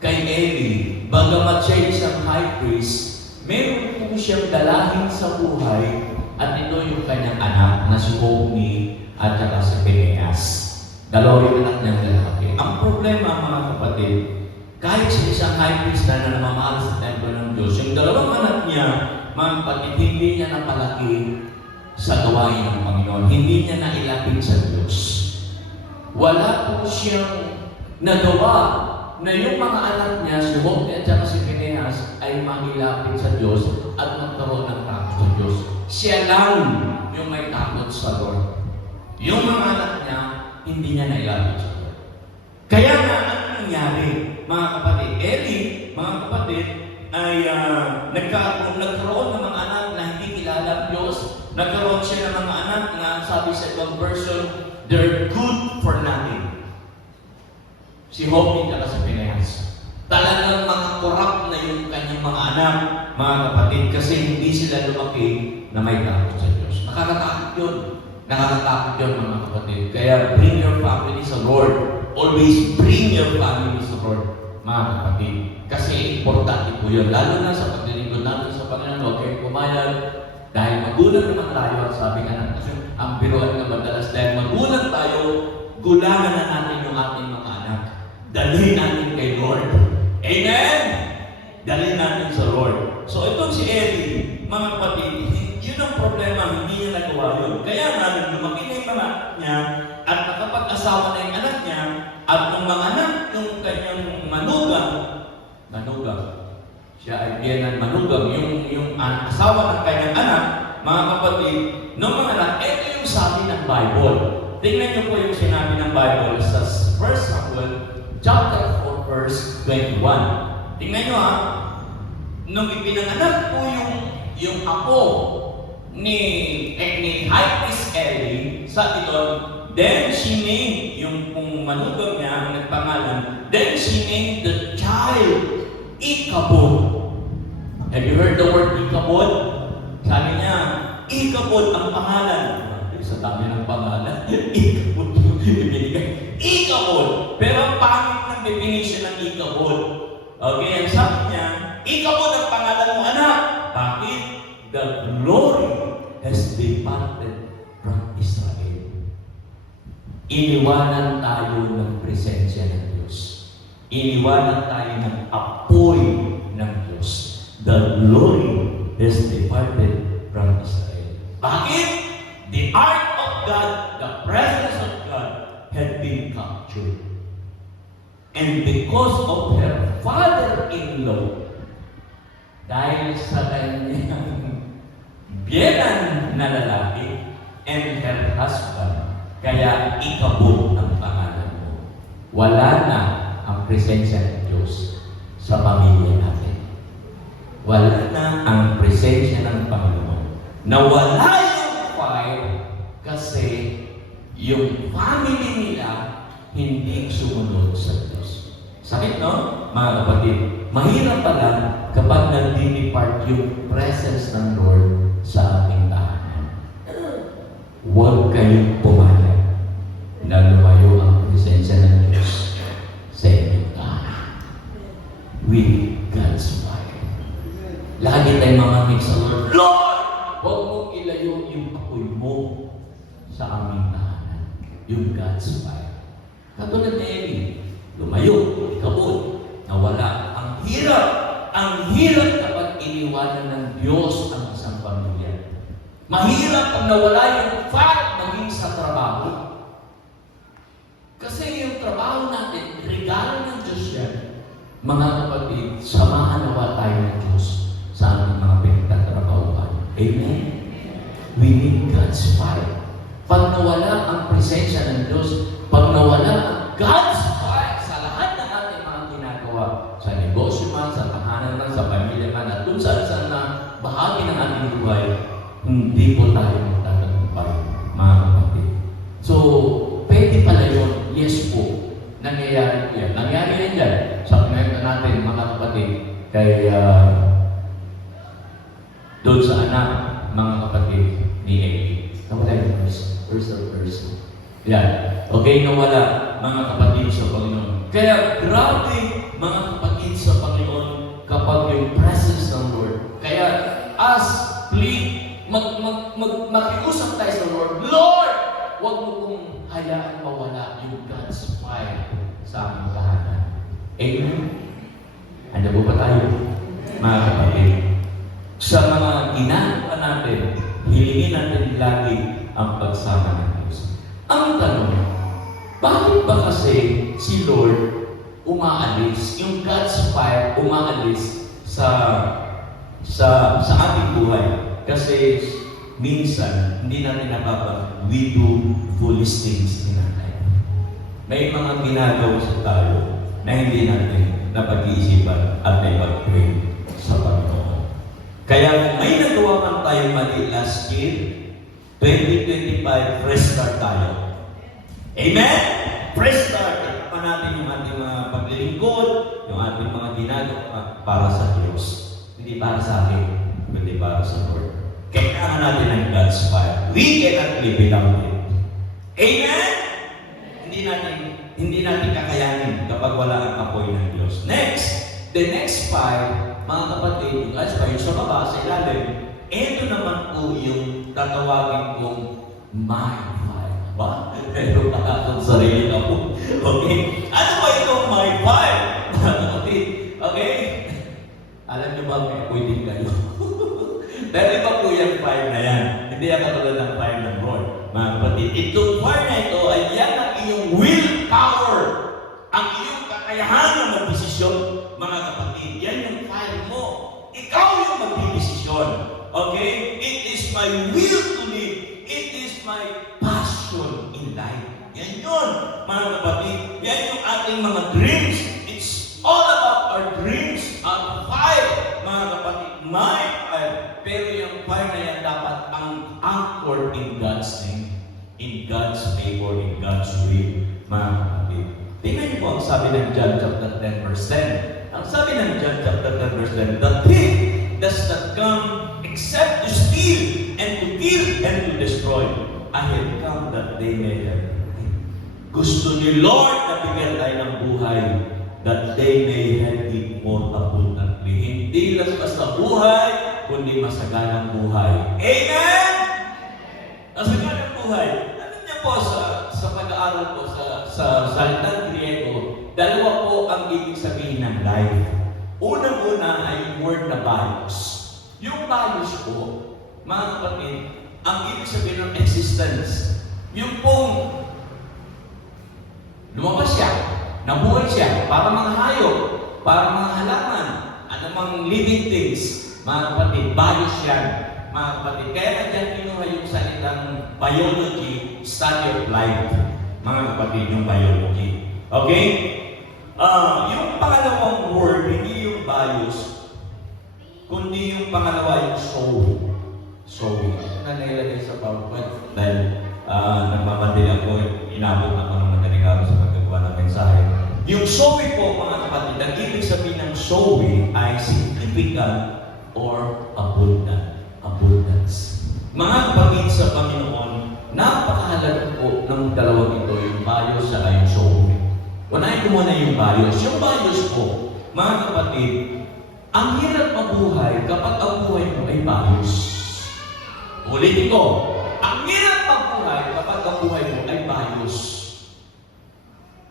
kay Eli, bagamat siya isang high priest, meron po siyang dalahin sa buhay, at ito yung kanyang anak na si Hophni at saka si Phinehas. Dalawa yung anak niyang lalaki. Ang ang problema mga kapatid, kahit sa isang high priest na namamahal sa templo ng Diyos, yung dalawang anak niya, mga kapatid, hindi niya napalaki sa gawain ng Panginoon. Hindi niya nailapit sa Diyos. Wala po siyang nagawa na yung mga anak niya, si Hophni at saka si Phinehas, ay mailapit sa Diyos at magkaroon ng takot sa Diyos. Siya lang yung may takot sa Lord. Yung mga anak niya, hindi niya nailapit sa Lord. Kaya nga, ano nangyari, mga kapatid? Eli, mga kapatid, ay nagkaroon ng mga anak na hindi kilala ang Diyos. Nagkaroon siya ng mga anak na sabi sa ibang version, they're good for nothing. Si Hophni at si Phinehas. Talagang mga corrupt na yung kanyang mga anak, mga kapatid, kasi hindi sila lumaki na may takot sa Diyos. Nakakatakot yun. Nakakatakot yun, mga kapatid. Kaya bring your family sa Lord. Always bring your family sa Lord, mga kapatid. Kasi importante po yun. Lalo na sa paglilingkod natin sa Panginoon, huwag kayong pumayag. Dahil magulang naman tayo, at sabi nga natin, ang biruan na madalas, dahil magulang tayo, gulangan na natin yung ating mga anak. Dalhin natin kay Lord. Amen? Dalhin natin sa Lord. So itong si Eli, mga kapatid, yun ang problema, hindi niya nagawa yun. Kaya nga, nung lumaki na yung mga anak niya, at nakapag-asawa na yung anak niya, at yung mga anak, yung kanyang manugang, siya ay biyanan manugang, yung asawa ng kanyang anak, mga kapatid, ng mga anak, ito yung sabi ng Bible. Tingnan niyo po yung sinabi ng Bible sa 1 Samuel chapter 4 verse 21. Tingnan niyo nung ipinanganak po yung apo ni High Priest Eli sa Tidon, then she named yung manugang niya ang nagpangalan, then she named the child Ichabod. Have you heard the word Ichabod? Sabi niya, Ichabod ang pangalan. Sa dami ng pangalan, Ichabod yung ibinigay. Ichabod! Pero ang pangit ng definition ng Ichabod. Okay, ang sabi niya, Ichabod ang pangalan mo, anak. Bakit? The glory has departed from Israel. Iniwanan tayo ng presensya ng Diyos. Iniwanan tayo ng apoy ng Diyos. The glory has departed from Israel. Bakit? The ark of God, the presence of God, had been captured. And because of her father-in-law, dahil sa kanyang biyenan na lalaki and her husband, kaya Ichabod ang pangalan mo. Wala na ang presensya ng Diyos sa pamilya natin. Wala na ang presensya ng Panginoon. Nawala yung fire kasi yung family nila hindi sumunod sa Diyos. Sakit, no? Mga kapatid, mahirap pala kapag nag-depart yung presence ng Lord sa ating tahanan. Huwag kayong pumayag na lumayo ang presensya ng Diyos sa inyong tahanan. We need God's fire. Lagi tayong mamamig sa Lord, Lord! Huwag mong ilayo yung apoy mo sa aming tahanan. Yung God's fire. Katulad ni Eli, lumayo, Ichabod, nawala. Ang hirap kapag iniwanan ng Diyos ang isang pamilya. Mahirap pag nawala yung fire maging sa trabaho. Kasi yung trabaho natin, regalo ng Diyos yan. Mga kapatid, samahan nawa tayo ng Diyos sa ating mga pinagtatrabahuan. Amen? We need God's fire. Pag nawala ang presensya ng Diyos, pag nawala ang God's fire sa lahat ng ating mga ginagawa, sa negosyo man, sa tahanan man, sa pamilya man, at kung saan na bahagi ng ating buhay, hindi po tayo magtatagumpay, mga kapatid. So, pwede pala yun, yes po, nangyayari po yan. Nangyayari yan dyan, sa kwento natin, mga kapatid, kay doon sa anak, mga kapatid ni Eli. Ako tayo, verse. Yan. Okay, nawala, mga kapatid sa Panginoon. Kaya, grabe, mga kapatid sa Panginoon, kapag yung presence ng Lord. Kaya, makiusap tayo sa Lord, Lord! Huwag mo kong hayaan mawala yung God's fire sa aming tahanan. Amen? Ano po ba tayo? Mga kapatid, sa mga ginagawa natin, hilingin natin lagi ang pagsama ng Diyos. Ang tanong, bakit ba kasi si Lord umaalis, yung God's fire umaalis sa ating buhay? Kasi minsan, hindi natin napapag, we do foolish things in our life. May mga ginagawa sa tayo na hindi natin napag-iisipan at naipag-pray sa Panginoon. Kaya may nagawa man tayo mali last year, 2025, fresh start tayo. Amen? Fresh start. Ito pa natin yung ating mga paglilingkod, yung ating mga ginagawa para sa Diyos. Hindi para sa akin, kundi para sa Lord. Kailangan natin ng God's fire. We cannot live without it. Amen? Hindi natin kakayanin kapag wala ang apoy ng Diyos. Next, the next fire, mga kapatid, yung God's fire, sa baba, sa ilalim, ito naman po yung tatawagin kong my fire. Ba? Pero baka akong sarili na po. Okay? Ano ba itong my fire? Mga kapatid, okay? Alam niyo ba, may pwede kayo. Pero iba po yung fire na yan. Hindi yan katulad ng fire ng Lord. Mga kapatid, itong fire na ito ay yan ang iyong willpower. Ang iyong kakayahan na magdesisyon. Mga kapatid, yan yung fire mo. Ikaw yung magdesisyon. Okay? It is my will to live. It is my passion in life. Yan yun, mga kapatid. Yan yung ating mga dreams. It's all about our dreams. Our fire, mga kapatid. My fire. Pero yung fire na yan dapat ang anchored in God's name. In God's favor, in God's will. Mga kapatid. Tingnan niyo po ang sabi ng John chapter 10 verse 10. Ang sabi ng John chapter 10 verse 10, the thief does not come except to steal and to kill and to destroy. I have come that they may have life. Gusto ni Lord na bigyan tayo ng buhay that they may have it more abundantly. Hindi lang basta buhay, kundi masaganang buhay. Amen? Masaganang buhay. Ano niyo po sa pag-aaral po sa salitang Griego, dalawa po ang ibig sabihin ng life. Unang-una ay yung word na bios. Yung bios po, mga kapatid, ang ibig sabihin ng existence. Yung pong lumabas siya, nabuhay siya, para mga hayop, para mga halaman, anumang living things, mga kapatid, bios yan, mga kapatid. Kaya na dyan kinuha yung salitang biology, study of life, mga kapatid, yung biology. Okay? Yung pangalawang word, hindi yung bios, kundi yung pangalawa yung soul. Soul. Nailagay sa PowerPoint dahil nagmamadali ako, inabot ako ng madaling araw sa pagkagawa ng mensahe. Yung soul po, mga kapatid, ang ibig sabihin ng soul ay significant or abundant. Abundance. Mga kapatid sa Panginoon, napakahalaga po ng dalawang ito, yung bios at yung soul. Unahin ko muna yung bios. Yung bios po, mga kapatid, ang hirap mabuhay kapag ang buhay mo ay bios. Ulitin ko, ang hirap mabuhay kapag ang buhay mo ay bios.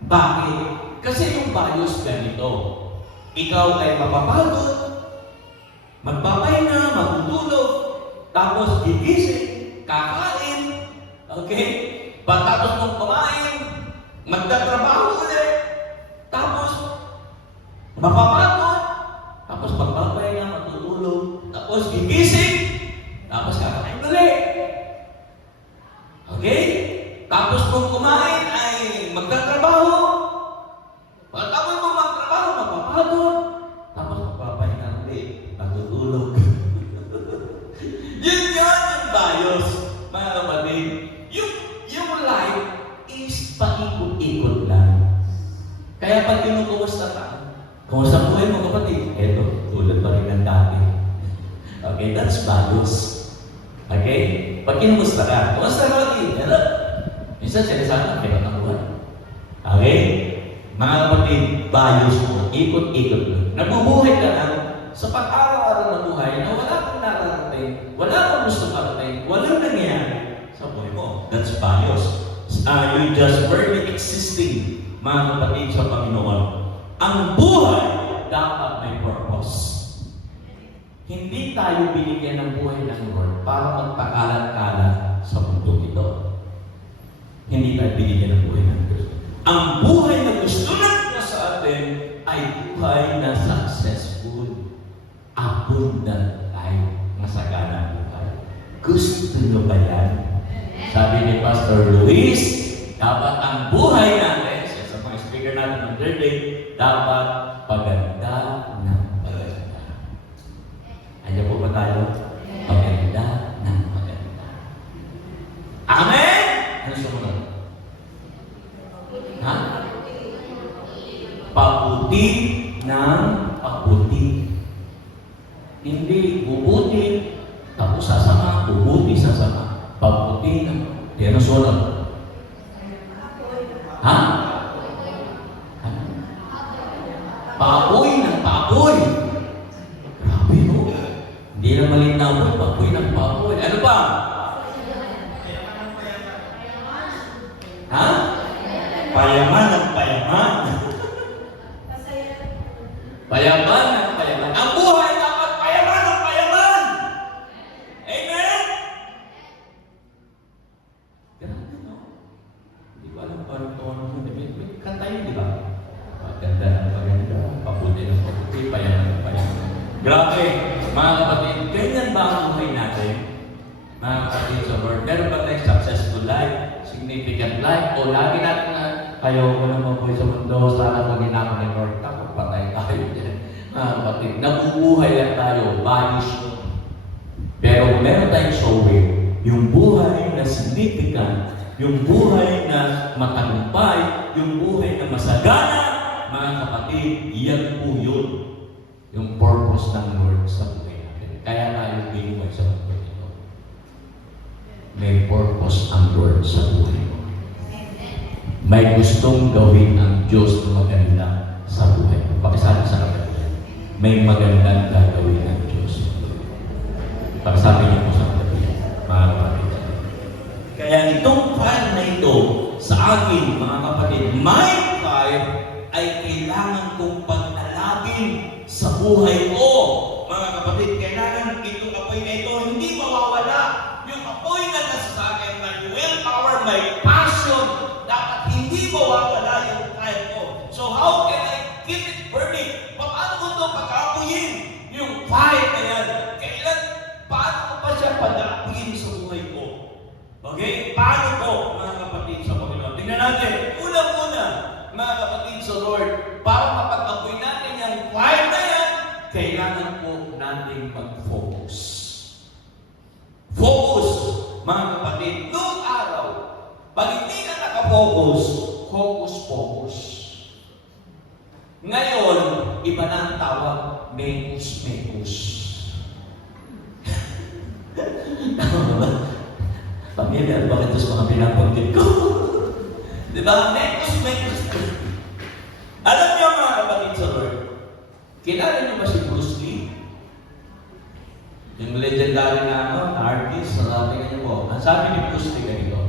Bakit? Kasi yung bios ganito. Ikaw ay mapapagod, magpapahinga, matutulog, tapos gigising, kakain, okay? Pagkatapos mong kumain, magtatrabaho ulit, tapos mapapagod, tapos magpapahinga, matutulog, tapos gigising, tapos kakain ulit. Okay? Tapos kung kumain ay magtatrabaho, pagkatapos mong magtrabaho, mapapagod, tapos magpapahinga ulit, matutulog. Yun yung bios, mga kapatid. Yung life is paikot-ikot lang. Kaya pag kinukumusta ka, kumusta buhay mo kapatid? Eto, tulad pa rin ng dati. Okay, that's bios. Okay? Pag kinumusta ka, kumusta ka kapatid? Eto, minsan sinasabi, kaya ang buhay. Okay? Mga kapatid, bios mo, ikot-ikot lang. Nabubuhay ka lang sa pag-araw-araw na buhay na wala kang nararating, wala kang gusto parating, walang nangyayari sa buhay mo. That's bios. You're just barely existing. mga kapatid sa Panginoon, ang buhay dapat may purpose. Hindi tayo binigyan ng buhay ng Lord para magpakalat-kalat sa mundo ito. Hindi tayo binigyan ng buhay ng Diyos. Ang buhay na gusto niya sa atin ay buhay na successful, abundant life, masagana buhay. Gusto niyo ba yan? Sabi ni Pastor Luis, dapat ang buhay natin, sa mga speaker natin ng third day, dapat paganda ng paganda. Ayan po ba tayo? Paganda ng paganda. Amen? Ano sumunod? Ha? Pabuti ng pabuti. Hindi bubuti, tapos sasama, bubuti sasama. Pabuti ng di ano sunod? Ha? Paapoy ng paapoy. Grabe no? Hindi na malinaw, paapoy ng paapoy. Ano pa? Ha? Payaman at payaman. Payaman ng payaman. Ang buhay dapat payaman ng payaman. Amen? Grabe no? Hindi ko alam parang tono mo. Kanta yun, di ba? Paganda ng paganda, pabuti ng pabuti, payaman ng payaman. Grabe, mga kapatid, ganyan ba ang buhay natin? Mga kapatid sa Lord, meron ba tayong successful life, significant life, o lagi natin na ayaw ko na mabuhay sa mundo, sana maging ako ng Lord, tapos patay tayo dyan. Mga kapatid, nabubuhay lang tayo, banish. Pero meron tayong showing, yung buhay na significant, yung buhay na matagumpay, yung buhay na masagana, mga kapatid, iyan po yun. Yung purpose ng Lord sa buhay natin. Kaya tayo binuhay sa buhay ito. May purpose ang Lord sa buhay mo. May gustong gawin ang Diyos na maganda sa buhay mo. Pakisabi sa kapatid, may magandang gagawin ang Diyos. Pakisabi niyo po sa kapatid, mga kapatid. Kaya itong file na ito sa akin, mga kapatid, my file ay kailangan kong pag-alagin sa buhay ko. Mga kapatid, kailangan itong apoy na ito hindi mawawala. Yung apoy na nasa sa akin, my willpower, my passion, dapat hindi mawawala yung file ko. So how can I keep it burning? Paano ko ito pag-apoyin? Yung fire na yan, paano ko pa siya pag-apoyin sa buhay ko? Okay? Paano ko, mga kapatid sa Panginoon? Tingnan natin. Unang-una, mga kapatid sa Lord, para mapag-apoy natin yung fire na yan, kailangan po natin mag-focus. Focus, mga kapatid. Noong araw, pag hindi ka nakafocus, focus. Ngayon, iba na ang tawag, mekus. Tama ba? Pamilya, bakit ito sa mga pinabanggit ko? Diba? Mekus. Alam niyo mga kapatid sa Lord, kilala niyo ba si Bruce Lee? Yung legendary na artist, sabi niyo po. Ang sabi ni Bruce Lee ganito.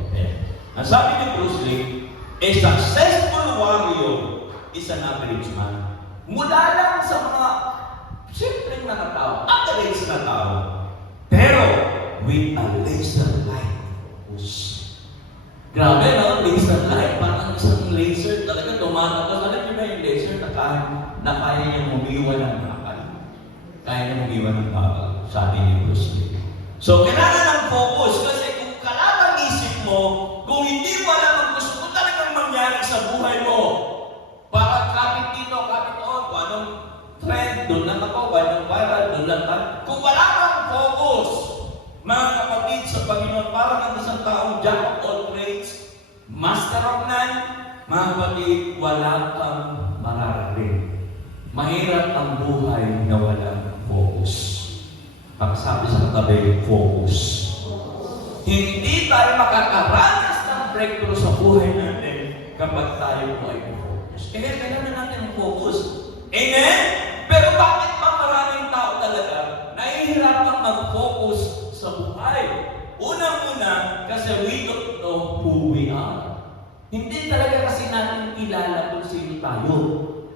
Ang sabi ni Bruce Lee, a successful warrior is an average man. Mula lang sa mga simpleng na tao, average na tao. Pero, with a laser light focus. Grabe, no? Laser light. Parang isang laser talaga tumatakot. Alam niyo ba yung laser na kaya niyang umiwan ng bakal? Kaya niyang umiwan ng bakal. Sabi ni Bruce Lee. So, kailangan ng focus kasi kung kalabang isip mo, kung hindi mo alam ang gusto mo talagang mangyari sa buhay mo, para kapit dito, kapit doon, kung anong trend, doon lang ako, kung anong viral, doon lang ako. Kung wala kang focus, mga kapatid sa Panginoon, parang ang isang taong jack of all trades, master of none, mga kapatid, wala kang mararating. Mahirap ang buhay na walang focus. Pagsabi sa katabi, focus. Hindi tayo makakaranas ng breakthrough sa buhay natin kapag tayo po ay focus. Kaya kailangan natin ang focus. Amen? Pero bakit ba maraming tao talaga nahihirapan mag-focus sa buhay? Unang-una, kasi we don't know who we are. Hindi talaga kasi natin kilala kilala kung sino tayo.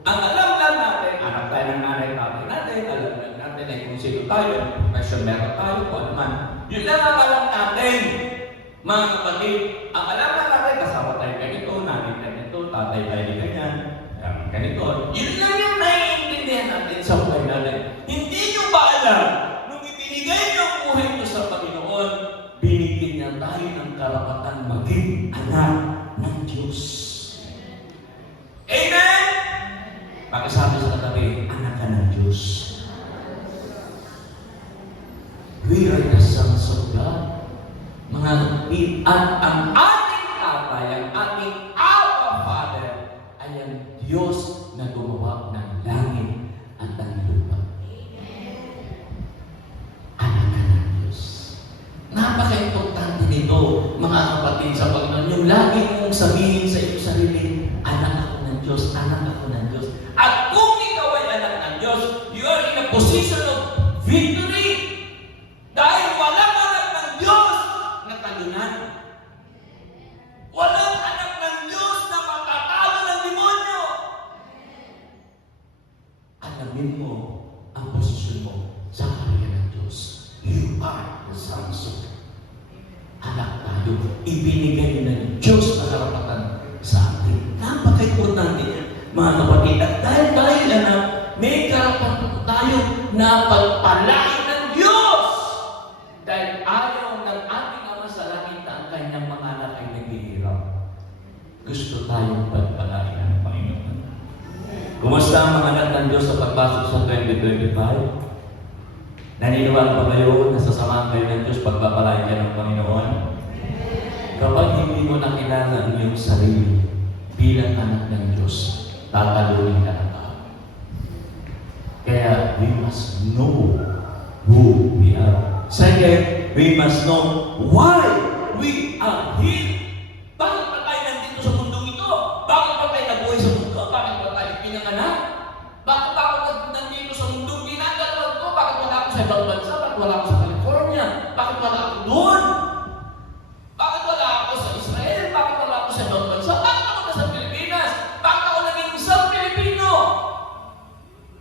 Ang alam lang natin, anak tayo ng nanay tatay natin, alam lang natin ay kung sino tayo, profession meron tayo, kung ano man. Yun lang ang alam natin, mga kapatid. Ang alam lang natin, kasama tayo ganito, nanay ganito, tatay tayo ganyan, ganito. Yun lang yung naiintindihan natin sa buhay natin. Hindi nyo ba alam, nung ibinigay nyo ang buhay nyo sa Panginoon, binigyan niya tayo ng karapatan maging anak ng Diyos. Amen? Pakisabi sa katabi, anak ka ng Diyos. We are the sons of God. Mga kapatid, at ang ating tatay, ang ating Abba Father, ay ang Diyos na gumawa ng langit at ng lupa. Anak ka ng Diyos. Napaka-importante nito, mga kapatid, sa Panginoon. Yung lagi mong sabihin sa iyong sarili, anak ako ng Diyos, anak ako ng Diyos. At kung ikaw ay anak ng Diyos, you are in a position of victory. Dahil walang anak ng Diyos na talunan. Walang anak ng Diyos na matatalo ng demonyo. Alamin mo ang posisyon mo sa karya ng Diyos. You are the sons of God. Anak tayo, ibinigay ng Diyos na karapatan sa atin. Napaka-importante yan, mga kapatid. At dahil tayo anak, may karapatan tayo na pagpalain ng Diyos. Dahil ayaw ng ating Ama sa langit na ang kanyang mga anak ay naghihirap. Gusto tayong pagpalain ng Panginoon. Kumusta ang mga anak ng Diyos sa pagpasok sa 2025? Naniniwala ba kayo na sasamahan kayo ng Diyos pagpapalain kayo ng Panginoon? Kapag hindi mo nakilala ang iyong sarili bilang anak ng Diyos, tatalunin ka ng tao. Kaya we must know who we are. Second, we must know why we are here. Bakit ba tayo nandito sa mundong ito? Bakit ba tayo nabuhay sa mundo? Bakit ba tayo pinanganak? Bakit ba ako nandito sa mundong ginagawa ko? Bakit wala ako sa ibang bansa? Bakit wala ako sa California? Bakit wala ako doon? Bakit wala ako sa Israel? Bakit wala ako sa ibang bansa? Bakit ako nasa Pilipinas? Bakit ako naging isang Pilipino?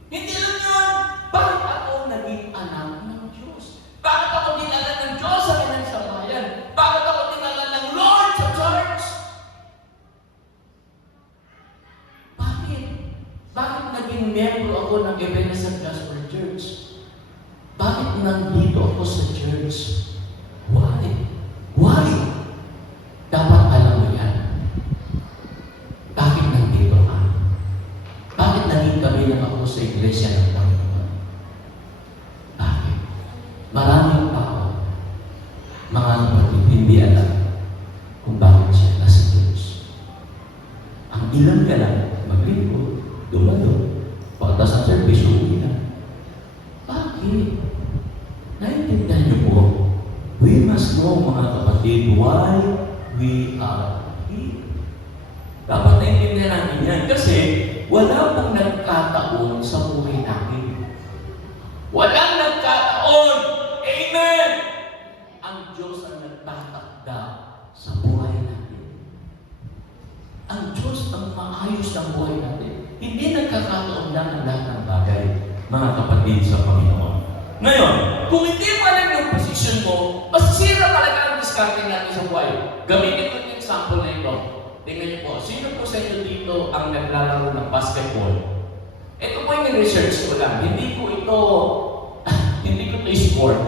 Hindi lang yun. Bakit ako naging anak ng Diyos? Bakit ako dinala ng Diyos sa kanyang sambahayan? Bakit ako dinala ng Lord sa church? Bakit? Bakit naging miyembro ako ng Ebenezer Gospel Church? Bakit nandito ako sa church? Why? Why? Dapat alam mo yan. Bakit nandito ka? Bakit naging kami lang ako sa iglesia ng Panginoon? Bakit? Maraming tao, mga kapatid, hindi alam kung bakit siya nasa church. Ang ilang ka lang, maglingkod, dumalo, pagkatas ang service, uwi na. Bakit? Naintindihan niyo po, we must know, mga kapatid, why we are here. Dapat naintindihan natin yan kasi wala pang nagkataon sa buhay natin. Walang nagkataon. Amen! Ang Diyos ang nagtatakda sa buhay natin. Ang Diyos ang maayos ng buhay natin. Hindi nagkakataon lang ang lahat ng bagay, mga kapatid sa Panginoon. Ngayon, kung hindi pa lang yung posisyon mo, masisira talaga ang diskarte natin sa buhay. Gamitin ko yung example na ito. Tingnan niyo po, sino po sa inyo dito ang naglalaro ng basketball? Ito po yung research ko lang. Hindi ko ito sport.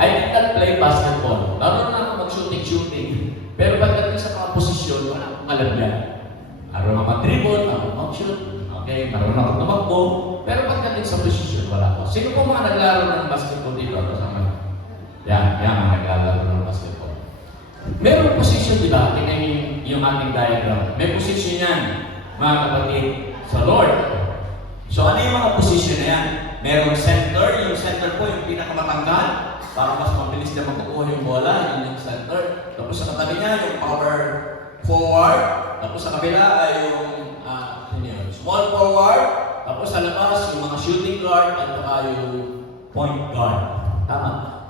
I did not play basketball. Marunong ako mag-shooting. Pero pagdating sa mga posisyon, wala akong alam yan. Marunong ako mag-dribble, marunong mag-shoot. Okay, marunong ako tumakbo. Pero pagdating sa posisyon, wala ako. Sino po mga naglalaro ng basketball dito? Kasama? Yan, mga naglalaro ng basketball. Merong posisyon, di ba? Tingnan yung ating diagram. May posisyon yan, mga kapatid, sa Lord. So, ano yung mga posisyon na yan? Merong center. Yung center po, yung pinakamatanggal. Para mas mabilis na makukuha yung bola. Yun yung center. Tapos sa katabi niya, yung power forward. Tapos sa kabila ay yung small forward. Tapos sa labas, yung mga shooting guard at saka yung point guard. Tama.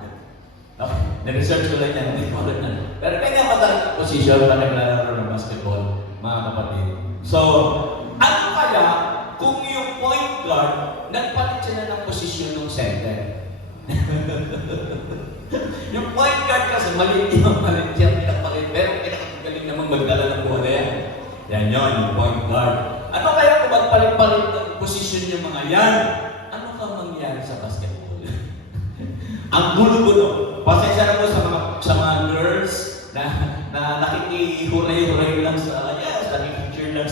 Na-research ko lang yan. Hindi ko alam na. Pero kanya madalang posisyon para naglalaro ng basketball, mga kapatid. So, ano kaya kung yung point guard, nagpalit siya na ng posisyon ng center? Yung point guard kasi maliit siya, pinagpalit, pero pinakagaling namang magdala ng bola yan. Yan yun, yung point guard. Ano kaya kung magpalit-palit ng posisyon yung mga yan? Ano ka mangyari sa basketball? Ang gulo-gulo. Pasensya na po sa mga girls na nakikihuray-huray lang nakikicture lang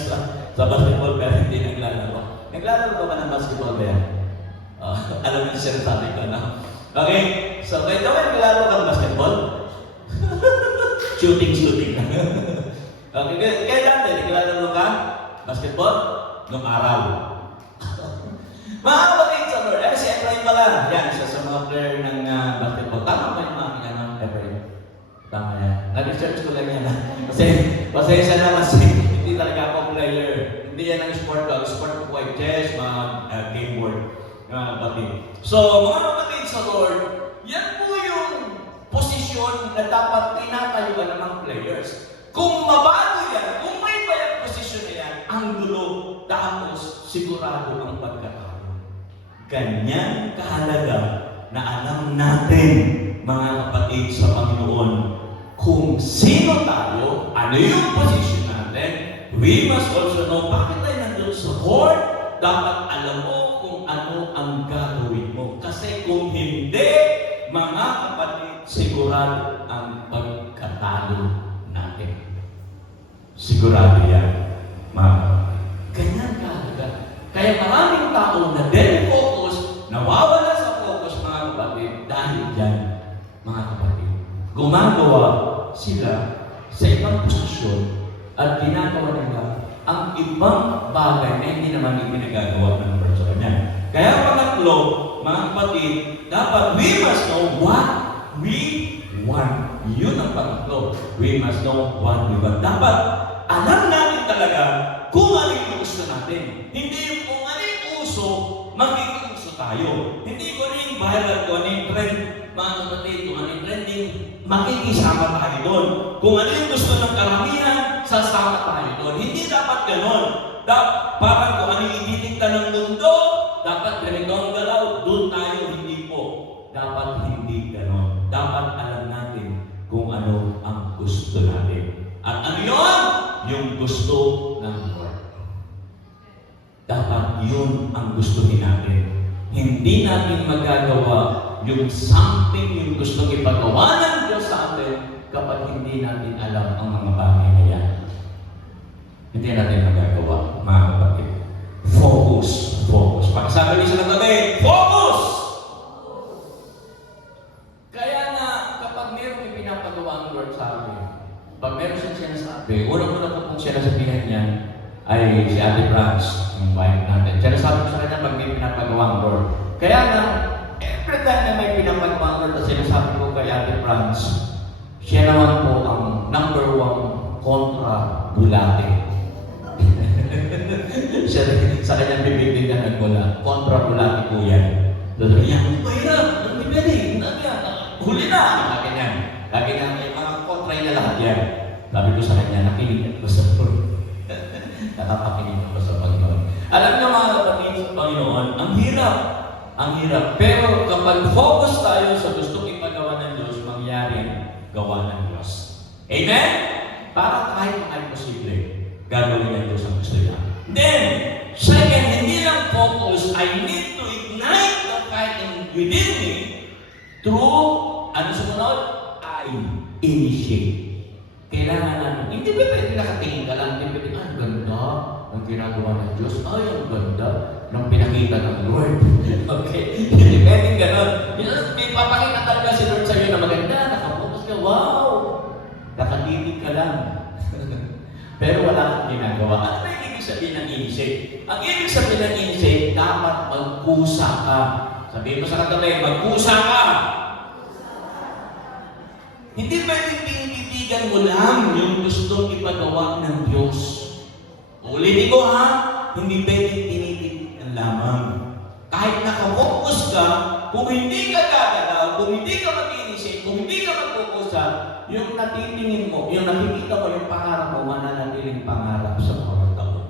sa basketball pero hindi naglalaro. Naglalaro ka ba ng basketball ba yan? Alam mo yung sinasabi ko na. Okay, so kaya daw naglalaro ka ng basketball? Shooting lang. Okay, kaya dati naglalaro ka basketball? Nung araw. Mga kapatid sa Lord, si Efraim pala. Yan, isa sa mga player ng basketball. Tama ba yung mga ng Efraim? Tama yan. Na-research ko lang yan. Kasi, pasensya na kasi hindi talaga ako player. Hindi yan ang sport ko. Ang sport ko ay chess, mga game board. Mga kapatid. So, mga kapatid sa Lord, yan po yung posisyon na dapat tinatayuan ng mga players. Kung mabago yan, kung may ba yung posisyon na yan, ang gulo, tapos sigurado ang pagkatao. Ganyan kahalaga na alam natin, mga kapatid sa Panginoon, kung sino tayo, ano yung posisyon natin, we must also know bakit tayo nandun sa court. Dapat alam mo kung ano ang gagawin mo. Kasi kung hindi, mga kapatid, sigurado ang pagkatalo natin. Sigurado yan, mga kapatid. Ganyan kahalaga. Kaya maraming tao na focus, nawawala sa focus, mga kapatid, dahil dyan, mga kapatid. Gumagawa sila sa ibang posisyon at ginagawa nila ang ibang bagay na hindi naman yung pinagagawa ng person niya. Kaya pangatlo, mga kapatid, dapat we must know what we want. Yun ang pangatlo. We must know what we want. Dapat alam natin talaga kung ano yung gusto natin. Hindi yung kung ano yung uso, magiging uso tayo. Hindi ko rin viral, kung ano yung trend, mga kapatid, kung ano yung trending, makikisama tayo doon. Kung ano yung gusto ng karamihan, sasama tayo doon. Hindi dapat ganon. Parang kung ano yung ididikta ng mundo, dapat ganito ang galaw, doon tayo, hindi po. Dapat hindi ganon. Dapat alam natin kung ano ang gusto natin. At ano yun? Yung gusto ng Lord. Dapat yun ang gustuhin natin. Hindi natin magagawa yung something, yung gustong ipagawa ng Diyos sa atin kapag hindi natin alam ang mga bagay na yan. Hindi natin magagawa, mga kapatid. Focus. Pagsabi niyo sa katabi, focus! Kaya nga, kapag mayroong pinapagawa ang Lord sa atin, pag meron siyang sinasabi, unang-una po pong sinasabihan niya ay si Ate Franz, yung wife natin. Sinasabi ko sa kanya pag may pinapagawa ang Lord. Kaya nga, every time na may pinapagawa ang Lord, sinasabi ko kay Ate Franz, siya naman po ang number 1 kontra bulate. Siya sa kanyang bibig na nagmula, kontra bulate po yan. Sabi niya, mahirap, ang bibig, huli na! Lagi na, may mga kontra na lahat yan. Sabi ko sa kanya, nakinig ako sa Lord. Nakapakinig ako sa Panginoon. Alam niyo mga kapatid sa Panginoon, ang hirap. Pero kapag focus tayo sa gustong ipagawa ng Diyos, mangyari gawa ng Diyos. Amen? Para kahit ay posible, gagawin ng Diyos ang gusto niya. Then, second, hindi lang focus, I need to ignite the fire within me through, ano sumunod? I initiate. Kailangan natin, hindi ba pwede nakatingin ka lang, hindi pwede, ang ganda ng ginagawa ng Diyos, ay, ang ganda ng pinakita ng Lord. Okay? Hindi pwede ganon. May papakita talaga si Lord sa'yo na maganda, nakapokus ka, wow! Nakatitig ka lang. Pero wala kang ginagawa. Ano ba yung ibig sabihin ng initiate? Ang ibig sabihin ng initiate, dapat magkusa ka. Sabihin mo sa katabi, magkusa ka! Hindi pwedeng tinititigan mo lang yung gustong ipagawa ng Diyos. Ulitin ko ha, hindi pwedeng tinititigan lamang. Kahit nakafokus ka, kung hindi ka gagalaw, kung hindi ka mag-inisip, kung hindi ka magpupusa, yung natitingin mo, yung nakikita mo, yung pangarap mo, mananatiling pangarap sa bawat taon.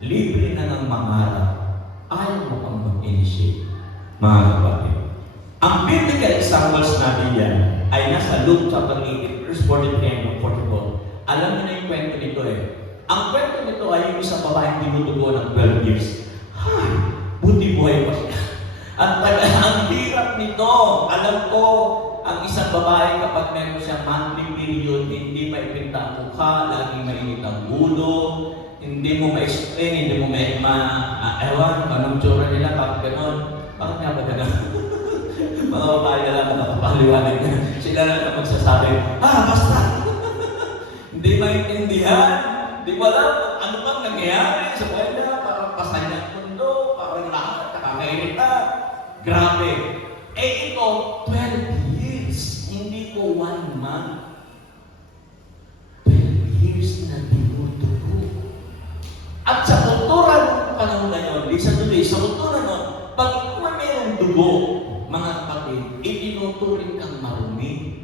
libre na ng mangarap, ayaw mo pang mag-initiate, mga kapatid. Ang biblical examples natin yan ay nasa Luke chapter 18, verse 43 and 44. Alam niyo na yung kwento nito eh. Ang kwento nito ay yung isang babaeng tinutugo ng 12 years. Hay, buti buhay pa siya. At ang hirap nito, alam ko, ang isang babae kapag meron siyang monthly period, hindi maipinta ang mukha, laging mainit ang ulo, hindi mo ma-explain, hindi mo ewan, anong tsura nila, bakit ganon? Bakit nga ba ganon? Mga babae na lang nakapaliwanag na. Sila lang na magsasabi, basta! Hindi maintindihan. Hindi mo alam ano bang nangyayari sa buhay na, parang pasan ang mundo, parang lahat, nakakairita. Grabe. Eh ito, 12 years, hindi ko 1 month. 12 years na dinudugo. At sa kultura ng panahon na yun, listen to this, sa kultura nun, pag mayroong dugo, mga kapatid, itinuturing kang marumi.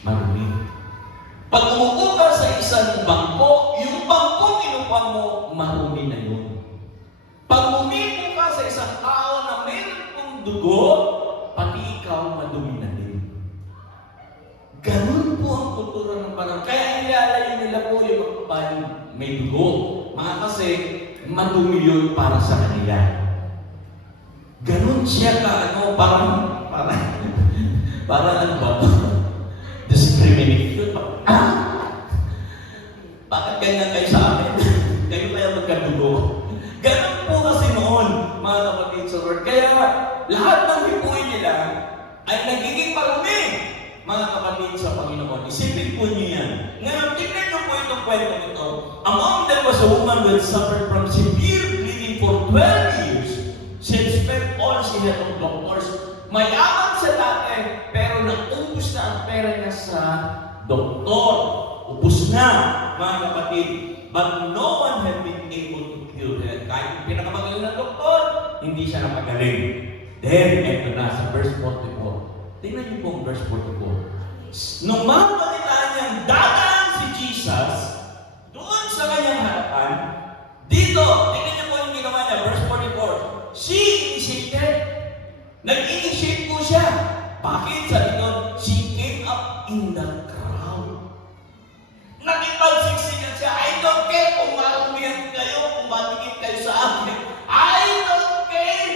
Marumi. Pag umupo ka sa isang bangko, yung bangko kinuha mo, marumi na yun. Pag umipo ka sa isang tao na mayroon kong dugo, pati ikaw madumi na din. Ganun po ang kultura ng panahon. Kaya ilalayo nila po yung may dugo. Mga kasi, madumi yun para sa kanila. Ganun siya ka, parang ano ba? Discrimination. Bakit ganyan kayo sa amin? Kayo kaya magkadugo? Ganun po kasi noon, mga kapatid sa Lord. Kaya lahat ng hipuin nila ay nagiging marumi, mga kapatid sa Panginoon. Isipin po niyo yan. Ngayon, tignan niyo po itong kwento nito. Among them was a woman who had suffered from severe bleeding for 12 years. She had spent all she had on doctors. Mayaman siya dati, pero naubos na ang pera niya sa doktor. Ubus na, mga kapatid. But no one had been able to cure her. Kahit pinakamagaling ng doktor, hindi siya napagaling. Then, eto na, sa verse 44. Tingnan niyo po ang verse 44. Nung mapalitaan niyang dadaan si Jesus, doon sa kanyang harapan, dito, tingnan niyo po yung ginawa niya, verse 44. She initiated. Nag-initiate po siya. Bakit? Sa ito, she came up in the crowd. Nakipagsiksikan siya. I don't care kung marumihan kayo, kung matingin kayo sa akin. I don't care.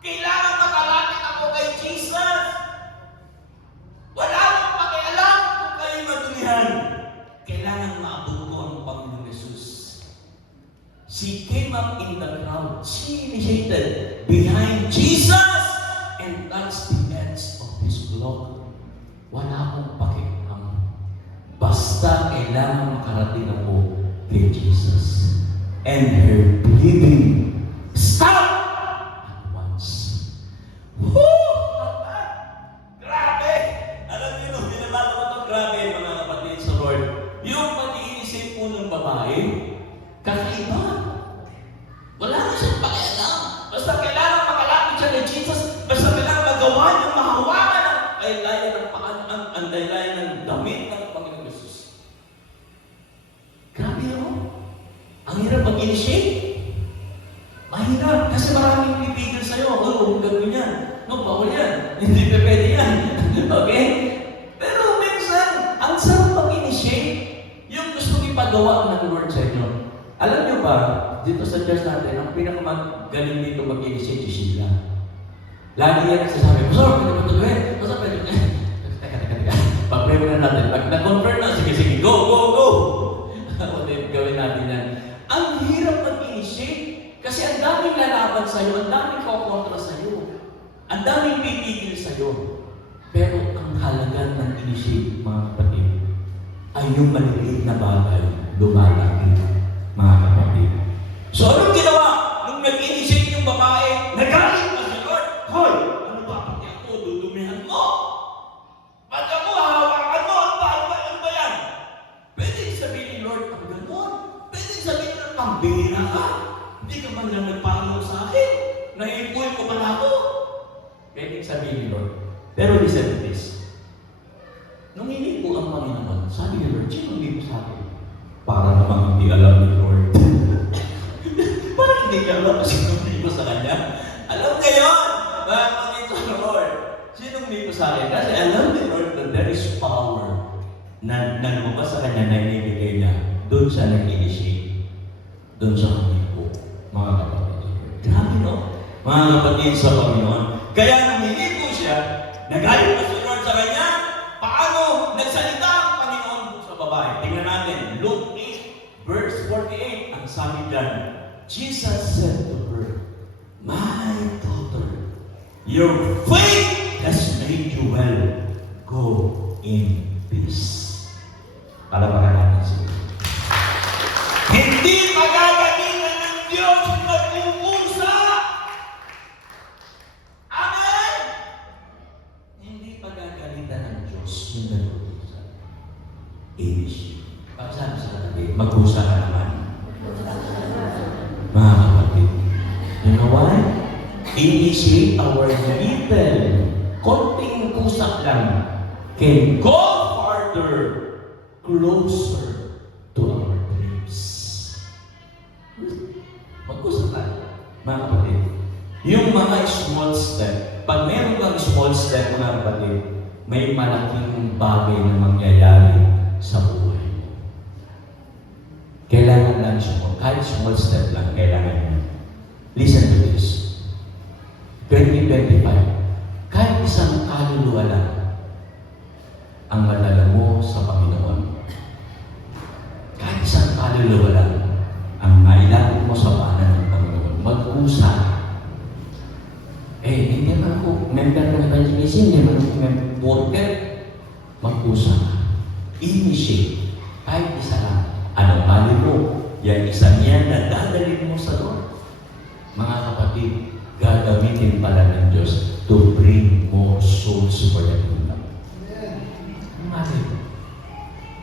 Kailangan makalapit ako kay Jesus. Wala akong pakialam kung kayo madumihan. Kailangan maabot ko ang Panginoon Jesus. She came up in the crowd. She initiated behind Jesus and touched the edge of His cloak. Wala akong pakialam. Basta kailangan makarating ako kay Jesus. And her bleeding stopped at once. Woo! Grabe! Alam niyo, binabasa ko ito, grabe mga kapatid sa Lord. Yung pag-iisip po ng babae, kakaiba. Wala na siyang pakialam. Basta kailangan makalapit siya kay Jesus. Basta kailangan magawa niyang mahawakan ang daylayan ng damit ng Panginoon Jesus. Grabe ako. Ang hirap mag-initiate. Mahirap. Kasi maraming pipigil sa'yo. Huwag gagawin yan. No, bawal yan. Hindi pa pwede yan. Okay? Pero minsan, ang sarap mag-initiate. Yung gusto ipagawa ng Lord sa inyo. Alam niyo ba, dito sa church natin, ang pinakamagaling dito mag-initiate si Sheila. Lagi yan nagsasabi, Pastor, pwede ba ito gawin? Pastor, pwede ba ito? Teka. Pag-pray mo na natin. Pag na-confirm na, sige, go! O, gawin natin yan. Ang hirap mag-initiate. Kasi ang daming lalaban sa'yo, ang daming kakontra sa'yo. Ang daming pipigil sa'yo. Pero ang halaga ng initiate, mga kapatid, ay yung maliliit na bagay, lumalaki, mga kapatid. So, anong ginawa? Nung nag-initiate yung babae, nagalit pa si Lord. Hoy! Ano ba? Pati ako, dudumihan mo. Pati ako, hahawakan mo. Ano ba yan? Pwede sabihin ni Lord, ang gano'n. Pwede sabihin na pambira ka. Hindi ka man lang nagpahalaw sa akin. Naiipuin ko pala ako. Pwede sabihin ni Lord. Pero listen to this. Nung hindi ko ang Panginoon, sabi ni Lord, sino hindi ko sa akin? Para namang hindi alam ni Lord. hindi niya alam kung sinong hindi ko sa kanya. Alam niya yun! Bakit sa Lord? Sinong hindi ko sa akin? Kasi alam ni Lord that there is power na lumabas sa kanya na inibigay niya. Doon siya nag-initiate. Doon siya humipo. Mga kapatid. Grabe, no? Mga kapatid sa Panginoon. Kaya nung humipo siya, nagalit na si Lord sa kanya. Paano nagsalita ang Panginoon sa babae? Tingnan natin. Luke 8, verse 48. Ang sabi dyan, Jesus said to her, "My daughter, your faith has made you well. Go in peace." Palapakan natin siya. Hindi magagalingan ng Diyos ang nag-uusa. Amen! Hindi pagagalitan ng Diyos yung nag-uusa. Inish. Pagsabi sa katabi, mag-usa ka naman. Mga kapatid, you know why? Initiate our little, konting kusap lang, can go farther, closer to our dreams. Mag-usap tayo, mga kapatid. Yung mga small step, pag meron kang small step, mga kapatid, may malaking bagay na mangyayari sa buhay mo. Kailangan lang siya, kahit small step lang, kailangan mo. Listen to this. 2025, kahit isang kaluluwa lang ang madala mo sa Panginoon. Kahit isang kaluluwa lang ang mailapit mo sa paanan ng Panginoon. Mag-usa. Hindi man ako member ng evangelism, hindi man ako worker. Mag-usa. Initiate. Kahit isa lang. Anong mali mo? Yan isa niya na dadalhin mo sa Lord. Mga kapatid, gagamitin pala ng Diyos to bring more souls for the kingdom. Anong mali mo?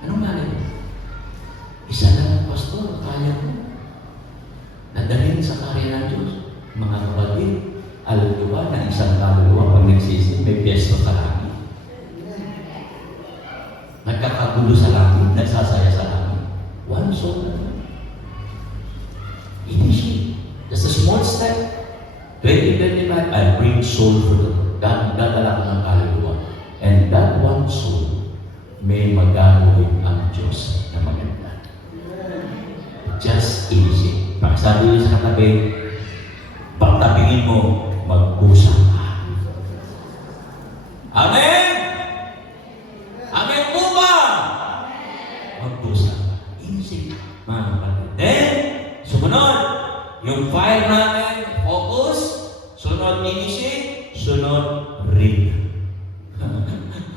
Anong mali mo? Isa lang ang pastor, kaya mo. Nadalhin sa karya ng Diyos. Mga kapatid, alam ko ba na isang kaluluwa pag nagsisin, may piyesta sa langit. Nagkakagulo sa langit, nagsasaya sa langit. One soul na naman. Initiate. Just a small step. 2025, I bring soul for the Lord. Dadala ko ng kaluluwa. And that one soul, may magagawin ang Diyos na maganda. Just initiate. Pagsabi niyo sa katabi, pagtabingin mo, mag-usap ka. Amen! Amen po ba? Mag-usap ka. Initiate. Mga kapatid. Then, sumunod, yung fire natin, focus, sunod initiate, sunod read.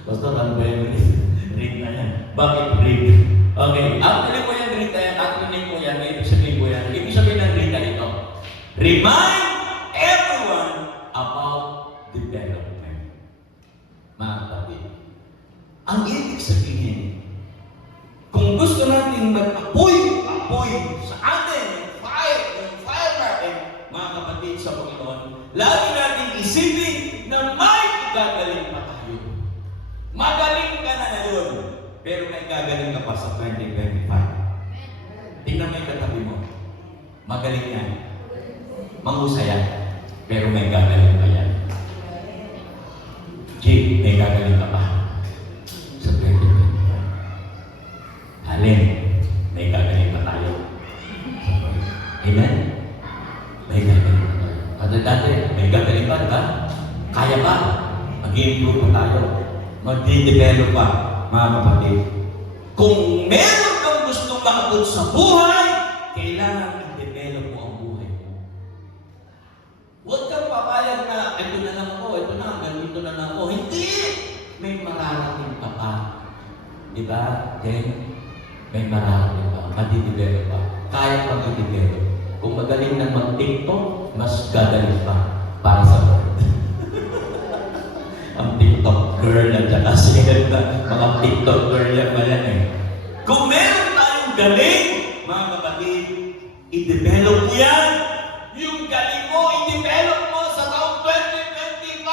Basta ano ba yung read? Read na yan. Bakit read? Okay, actually po yan, read na yan, actually po yan, ibig sabihin po yan, ibig sabihin ng read na ito. Remind everyone about development. Mga kapatid, ang ibig sabihin, kung gusto natin mag-apoy sa atin, yung fire natin, mga kapatid sa Panginoon, lagi natin isipin na may gagaling pa tayo. Magaling ka na ngayon, pero may gagaling ka pa sa 2025. Tingnan mo yung katabi mo. Magaling yan. Mangusaya, pero may gagaling pa yan. Jake, may gagaling ka pa sa 2025. Alin, may gagaling pa tayo. Amen? May gagaling pa tayo. Dati, may gagaling pa, diba? Kaya pa. Mag-i-improve pa tayo. Mag-i-develop pa, mga kapatid. Kung meron kang gustong maabot sa buhay, kailangan i-develop mo ang buhay mo. Huwag kang papayag na, ito na lang ako, ito na, ganito na lang ako. Hindi! May mararating ka pa. Diba? Then, may mararating ka. Madi-develop pa. Kaya pang i-develop. Kung magaling na mag-TikTok, mas gagaling pa para sa Lord. Ang TikTok girl at saka siya mga TikTok girl yan ba yan eh. Kung meron tayong galing, mga kapatid, i-develop mo yan. Yung galing mo, i-develop mo sa taong 2025.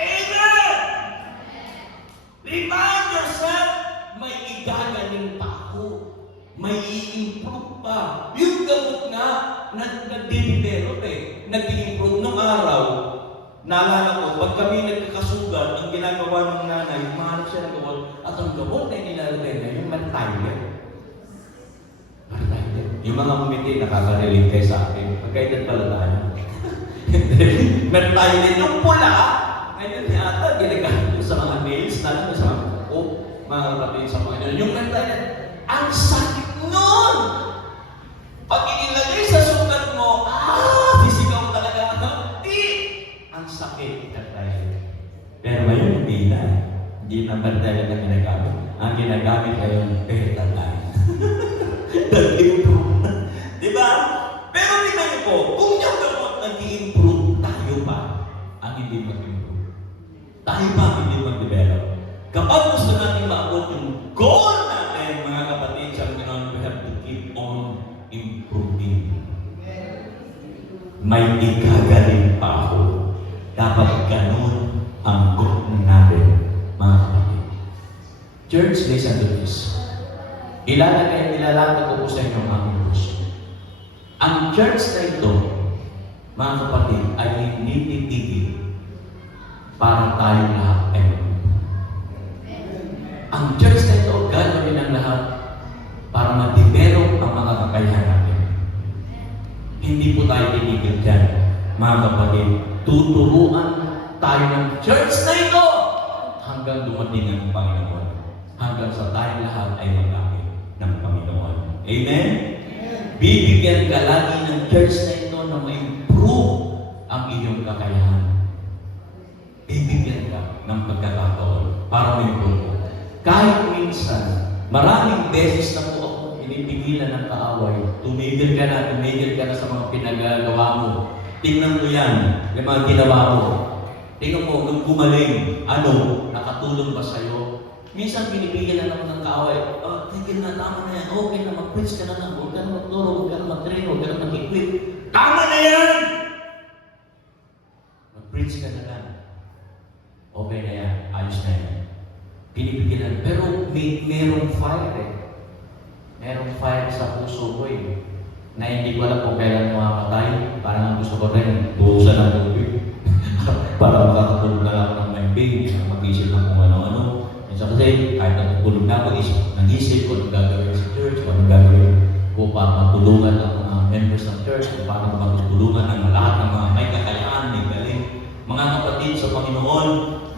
Amen! Remind yourself, may igagaling pa ako. May i-improve pa. Yung gamot nga, nag-develop nag-improve nung araw. Naalala ko, pag kami nagkakasugat, ang ginagawa ng nanay, umahanap siya ng gamot, at ang gamot na nilalagay na yung Martyler. Martyler. Yung mga umiti, nakaka-relate kayo sa akin. Pagkaitan pala tayo. Martyler, yung pula, ngayon yata, ginagamit ko sa mga nails, talaga sa mga kuko, mga kapatid sa mga ganun. Yung Martyler, ang sakit nun! Pag inilagay sa sugat mo, sisigaw talaga ako. Ang sakit Martyler. Pero ngayon, hindi na. Hindi na Martyler na ginagamit. Ang ginagamit ay yung Betadine. Nag-improve na. Diba? Pero tingnan niyo po, kung yung gamot nag-improve, tayo pa ang hindi mag-improve. Tayo pa ang hindi mag-develop. Kapag gusto natin maabot yung goal natin, mga kapatid, sa Panginoon, we have to keep on improving. May ikagaling pa ako. Dapat ganun ang goal natin, mga kapatid. Church, listen to this. Ilalagay ko po sa inyo ang aming puso. Ang church na ito, mga kapatid, ay hindi titigil para tayo lahat ay ang church na ito, gagawin ang lahat para ma-develop ang mga kakayahan natin. Hindi po tayo titigil dyan, mga kapatid. Tuturuan tayo ng church na ito hanggang dumating ang Panginoon. Hanggang sa tayo lahat ay magamit ng Panginoon. Amen? Bibigyan ka lagi ng church na ito na ma-improve ang iyong kakayahan. Bibigyan ka ng pagkakataon para ma-improve. Kahit minsan, maraming beses na po ako pinipigilan ng kaaway. Tumigil ka na sa mga pinagagawa mo. Tingnan mo yan, yung mga ginawa mo. Tingnan mo, nung gumaling, nakatulong ba sa'yo? Minsan pinipigilan ako ng kaaway. Tigil na, tama na yan. Okay na, mag-preach ka na lang. Huwag ka na magturo, huwag ka na mag-train, huwag ka na mag-equip. Tama na yan! Mag-preach ka na lang. Okay na yan, ayos na yan. Pinipigilan. Pero merong fire Merong fire sa puso ko na hindi ko alam kung kailan makamatay. Parang gusto ko rin, buhusan ng tubig. Para makakatulog na lang ng maibig, mag-isip ng kung ano-ano. Minsan kasi, kahit natutulog na ako, nag-isip ko anong gagawin sa church, anong gagawin ko para matulungan ang mga members ng church, kung paano matutulungan ang lahat ng mga may kakayaan, may galing. Mga kapatid sa Panginoon,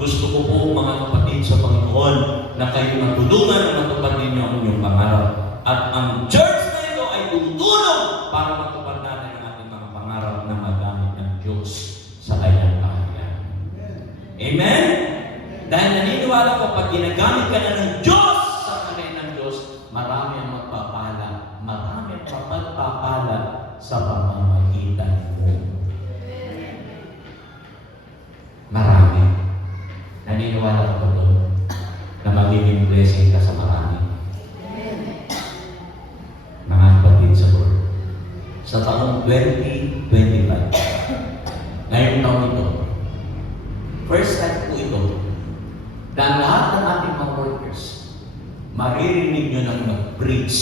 gusto ko po mga kapatid sa Panginoon na kayo matulungan na matupad ninyo ang inyong pangarap. At ang church na ito ay tutulong para matupad natin ang ating mga pangarap na magamit ng Diyos sa kanyang kaharian. Amen? Dahil naniniwala ko, pag ginagamit ka na ng Diyos sa kaharian ng Diyos, marami ang magpapala. Marami ang mapagpapala sa pamamagitan mo. Marami. Naniniwala ko ba doon na magiging blessing ka sa marami? Mga kapatid sa Lord. Sa taong 2025, ngayong taon ito, first time po ito, na lahat ng ating mga workers, maririnig nyo ng mag-preach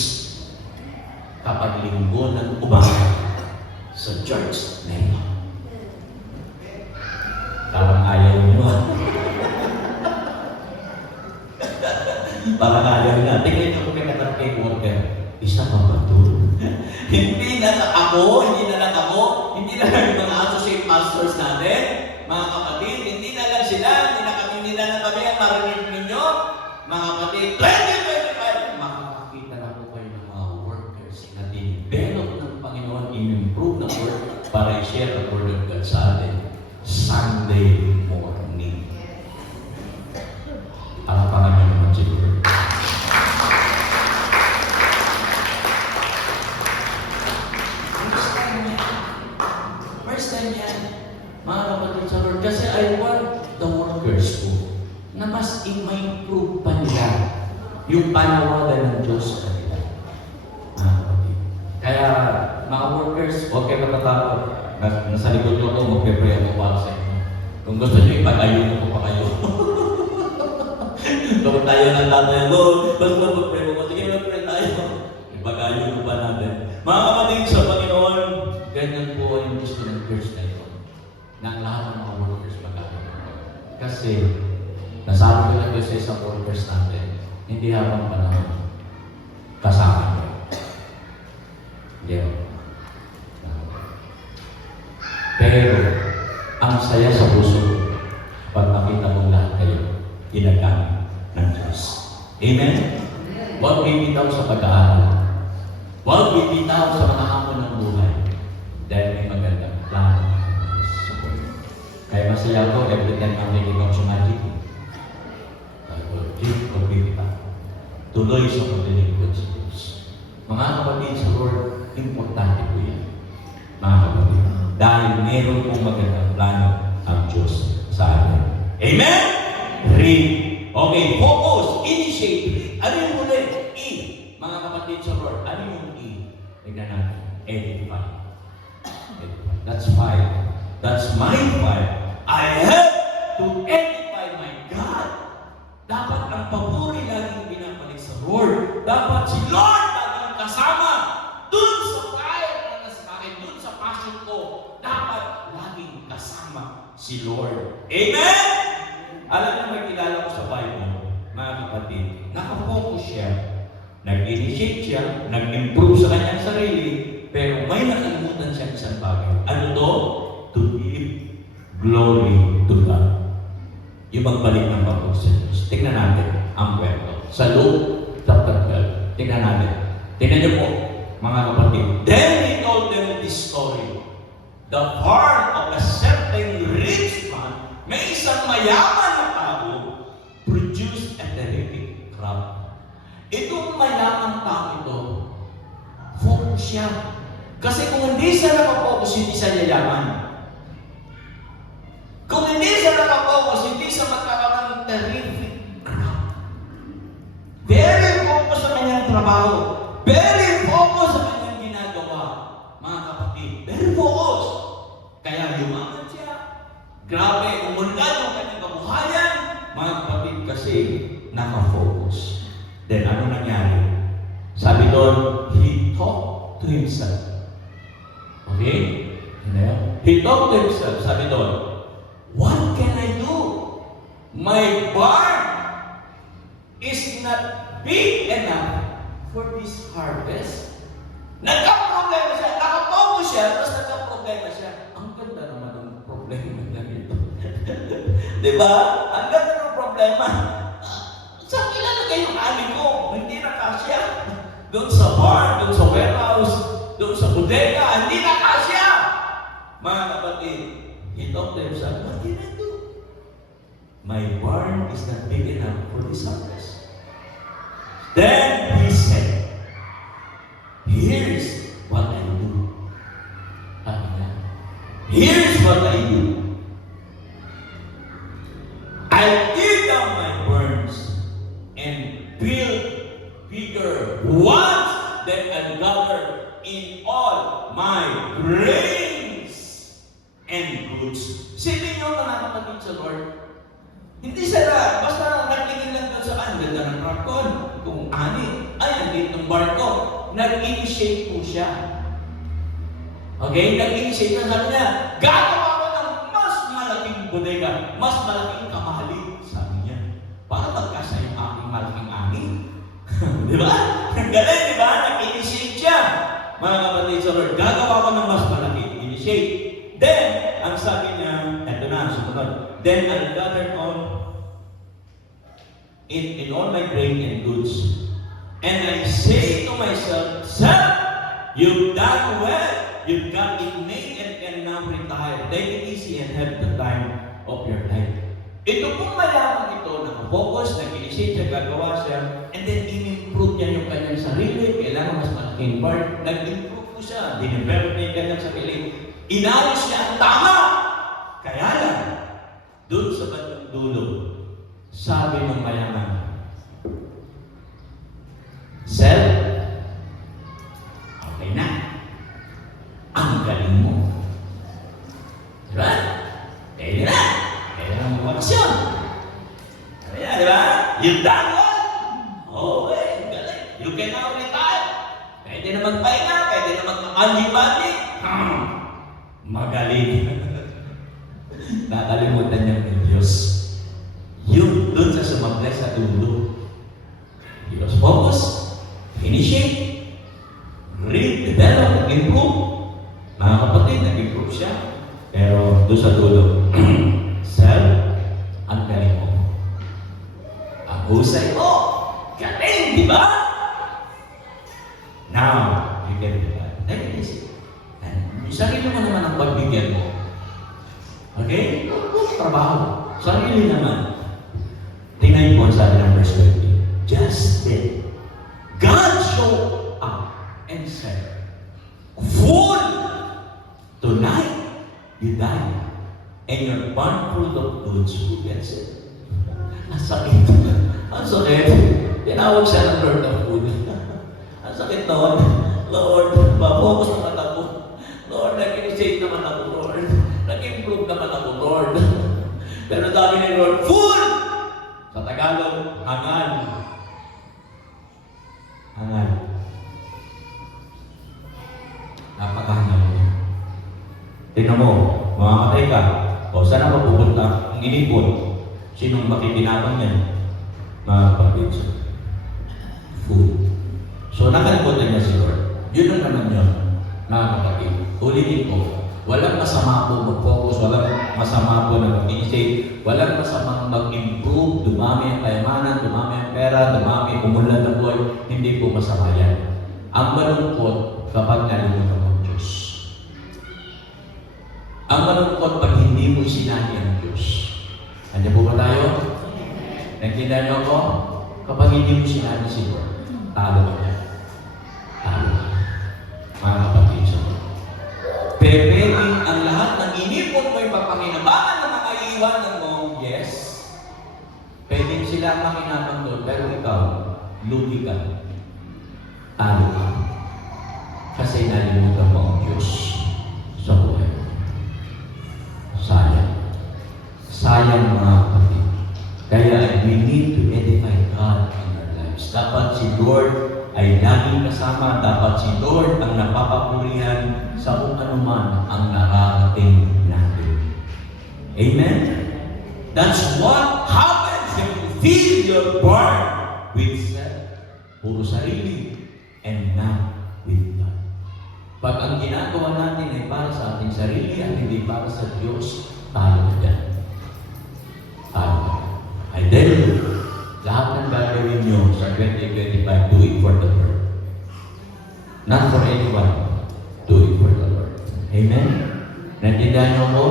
kapag linggo ng umaga sa church na ito. Parang ayaw nyo. Parang ayaw na. Tingnan nyo kung may katarkay worker. Isa pa ba ito? Hindi na lang ako, hindi na lang yung mga associate pastors natin, mga kapatid, hindi na lang sila, hindi na lang kami ang marinig ninyo, mga kapatid, 2025, makakakita na po kayo ng mga workers na develop ng Panginoon, in-improve ng work para i-share the word of God sa atin. Sunday morning. Alapangan nyo naman siguro. First time yan, mga kapatid sa Lord. Kasi I want the workers ko na mas i-improve pa nila yung panawagan ng Diyos sa kanila. Mga kapatid. Kaya, mga workers, huwag kayo matatakot. Nasa likod ko ito, magpe-pray ako para sa inyo. Kung gusto nyo, ipag-ayun ko pa kayo. Kung tayo ng tatay, basta mag-pray mo, sige mag-pray tayo. Ipag-ayun layo pa natin. Mga kapatid sa Panginoon, ganyan po yung gusto ng church na ito. Na lahat ng mga workers magkakaroon. Kasi, nasabi ko na kasi sa workers natin, hindi habang panahon kasama nyo. Hindi. Pero, ang saya sa puso pag makita mong lahat kayo ginagamit ng Diyos. Amen? Huwag bibitaw sa pag-aaral. Huwag bibitaw sa mga hamon ng buhay. Dahil may magandang plano. Kaya masaya ko, every time ang nakikinig sa magic. Huwag bibitaw. Tuloy sa paglilingkod sa Diyos. Mga kapatid sa Lord, importante po yan. Mga kapatid. Dahil meron pong magandang plano ang Diyos sa atin. Amen? Read. Okay, focus, initiate. Ano yung huli? E. Mga kapatid sa Lord, ano yung E? Tignan natin. Edify. That's fire. That's my fire. I have to edify my God. Dapat ang papuri laging pinapalik sa Lord. Dapat si Lord laging kasama. Dun sa fire na nasa akin, dun sa passion ko, dapat laging kasama si Lord. Amen? Alam niyo, may kilala ko sa Bible, mga kapatid, nakafocus siya, nag-initiate siya, nag-improve sa kanyang sarili, pero may nakalimutan siya isang bagay. Ano to? To give glory to God. Yung magbalik ng pagod sa Diyos. Tingnan natin ang kwento. Sa Luke chapter 12. Tingnan natin. Tingnan niyo po, mga kapatid. Then he told them this story. The heart of a certain rich man, may isang mayaman na tao, produced a terrific crop. Itong mayaman tao ito, focus siya. Kasi kung hindi siya nakafocus, hindi siya yayaman. Kung hindi siya nakafocus, hindi siya magkakaroon ng terrific crop. Very focus sa kanyang trabaho. Very focus sa kanyang ginagawa. Mga kapatid, very focus. Kaya yumaman siya. Grabe, umunlad yung kanyang kabuhayan. Mga kapatid, kasi nakafocus. Then, ano nangyari? Sabi doon, he talked to himself. Okay? He talked to himself. Sabi doon, what can I do? My barn is not big enough for this harvest. Nagka-problema siya. Nakafocus siya, tapos nagka-problema siya. Ang ganda naman ng problema na ito. Diba? Ang ganda ng problema. Saan ilalagay yung ani ko? Hindi na kasya. Doon sa bar, doon sa warehouse, doon sa bodega, hindi na kasya. Mga kapatid, he talked to himself, what can I do? My barn is not big enough for this harvest. Then he said, here's what I do. Here's what I do. I dig down my barns and build bigger ones that I gather in all my grains and goods. Silipin nyo mga kapatid sa Lord. Hindi siya basta nagtingin lang doon sa ganda ng rakon, kung ani, ay, ang liit ng barko. Nag-initiate po siya. Okay? Nag-initiate na sabi niya, gagawa ko ng mas malaking bodega, mas malaking kamahali, sabi niya. Para magkasa yung aking malaking ani. Di ba? Ang galing, di ba? Nag-initiate siya. Mga kapatid sa Lord, gagawa ko ng mas malaki. Initiate. Then, ang sabi niya, eto na, sumunod. Then, I'll gather on in all my grain and goods. And I say to myself, Son, you've done well. You've got it made and can now retire. Take it easy and have the time of your life. Ito pong mayaman ito, nakafocus, nag-initiate siya, gagawa siya, and then in-improve niya yung kanyang sarili, kailangan mas malaking part, nag-improve po siya, dinevelop niya yung kanyang sarili, inalis niya ang tama! Kaya lang, doon sa bandang dulo, sabi ng mayaman, Sir, okay na. Ang galing mo. Diba? Pwede na. Kailangan mo bakasyon. Kaya, diba? You've done well. Okay, galing. You can now retire. Pwede na magpahinga, pwede na magpakanji-bandi. Magaling. Nakalimutan niya ng Diyos. Yung doon sa sumablay sa dulo. He was focused, finishing, read, develop, improve. Mga kapatid, nag-improve siya. Pero doon sa dulo, Sir, ang galing mo. Ang husay mo, galing, di ba? Now, you can do that. Take it easy. Yung sarili mo naman ang pagbigyan mo. Okay? Trabaho. Sarili naman. Tingnan po ang sabi ng verse 20. Just then, God showed up and said, Fool! Tonight, you die. And your barn full of goods, who gets it? Ang sakit. Ang sakit. Tinawag siya ng Lord of Food. Ang sakit noon. Lord, focus naman ako. Lord, nag-initiate naman ako, Lord. Nag-improve naman ako, Lord. Pero dami ni Lord, Fool! Sa Tagalog, hangal. Hangal. Napakahangal mo. Tingnan mo, mamamatay ka. O saan na mapupunta? Ang inipon. Sinong makikinabang yan? Mga kapatid. Food. So nakalimutan niya si Lord. Yun ang naman yun. Mga kapatid. Ulitin ko. Walang masama po mag-focus. Walang masama po na mag-initiate. Walang masamang mag-improve. Dumami ang kayamanan, dumami ang pera, dumami, umunlad ang buhay. Hindi po masama yan. Ang malungkot kapag nalimutan mo ang Diyos. Ang malungkot pag hindi mo isinani ang Diyos. Nandiyan po ba tayo? Nagtindahan mo ko? Kapag hindi mo sinani si Lord, talo ka niya. Talo ka. Mga kapatid sa Lord. Pepegin ang lahat ng inipon mo yung papanginabangan ng mga iiwanan mo, yes. Pwedeng sila makinabang doon, pero ikaw, lugi ka. Talo ka. Kasi nalimutan mo ang Diyos sa buhay. Sayang. Sayang mga kapatid. Kaya we need to edify God in our lives. Dapat si Lord ay laging kasama. Dapat si Lord ang napapapurihan sa kung anuman ang nakarating natin. Amen? That's what happens when you fill your barn with self. Puro sarili and not with God. Pag ang ginagawa natin ay para sa ating sarili at hindi para sa Diyos, tayo na dyan. Tayo na. I tell you, lahat ng gagawin nyo sa 2025, do it for the Lord. Not for anyone. Do it for the Lord. Amen? Naintindihan nyo ko?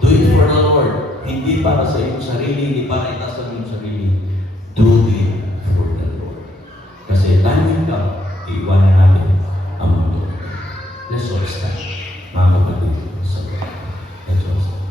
Do it for the Lord. Hindi para sa iyong sarili, hindi para itaas sa iyong sarili. Do it for the Lord. Kasi time will come, iiwanan natin ang mundo. Let's all stand. Mga kapatid sa Lord. Let's all stand.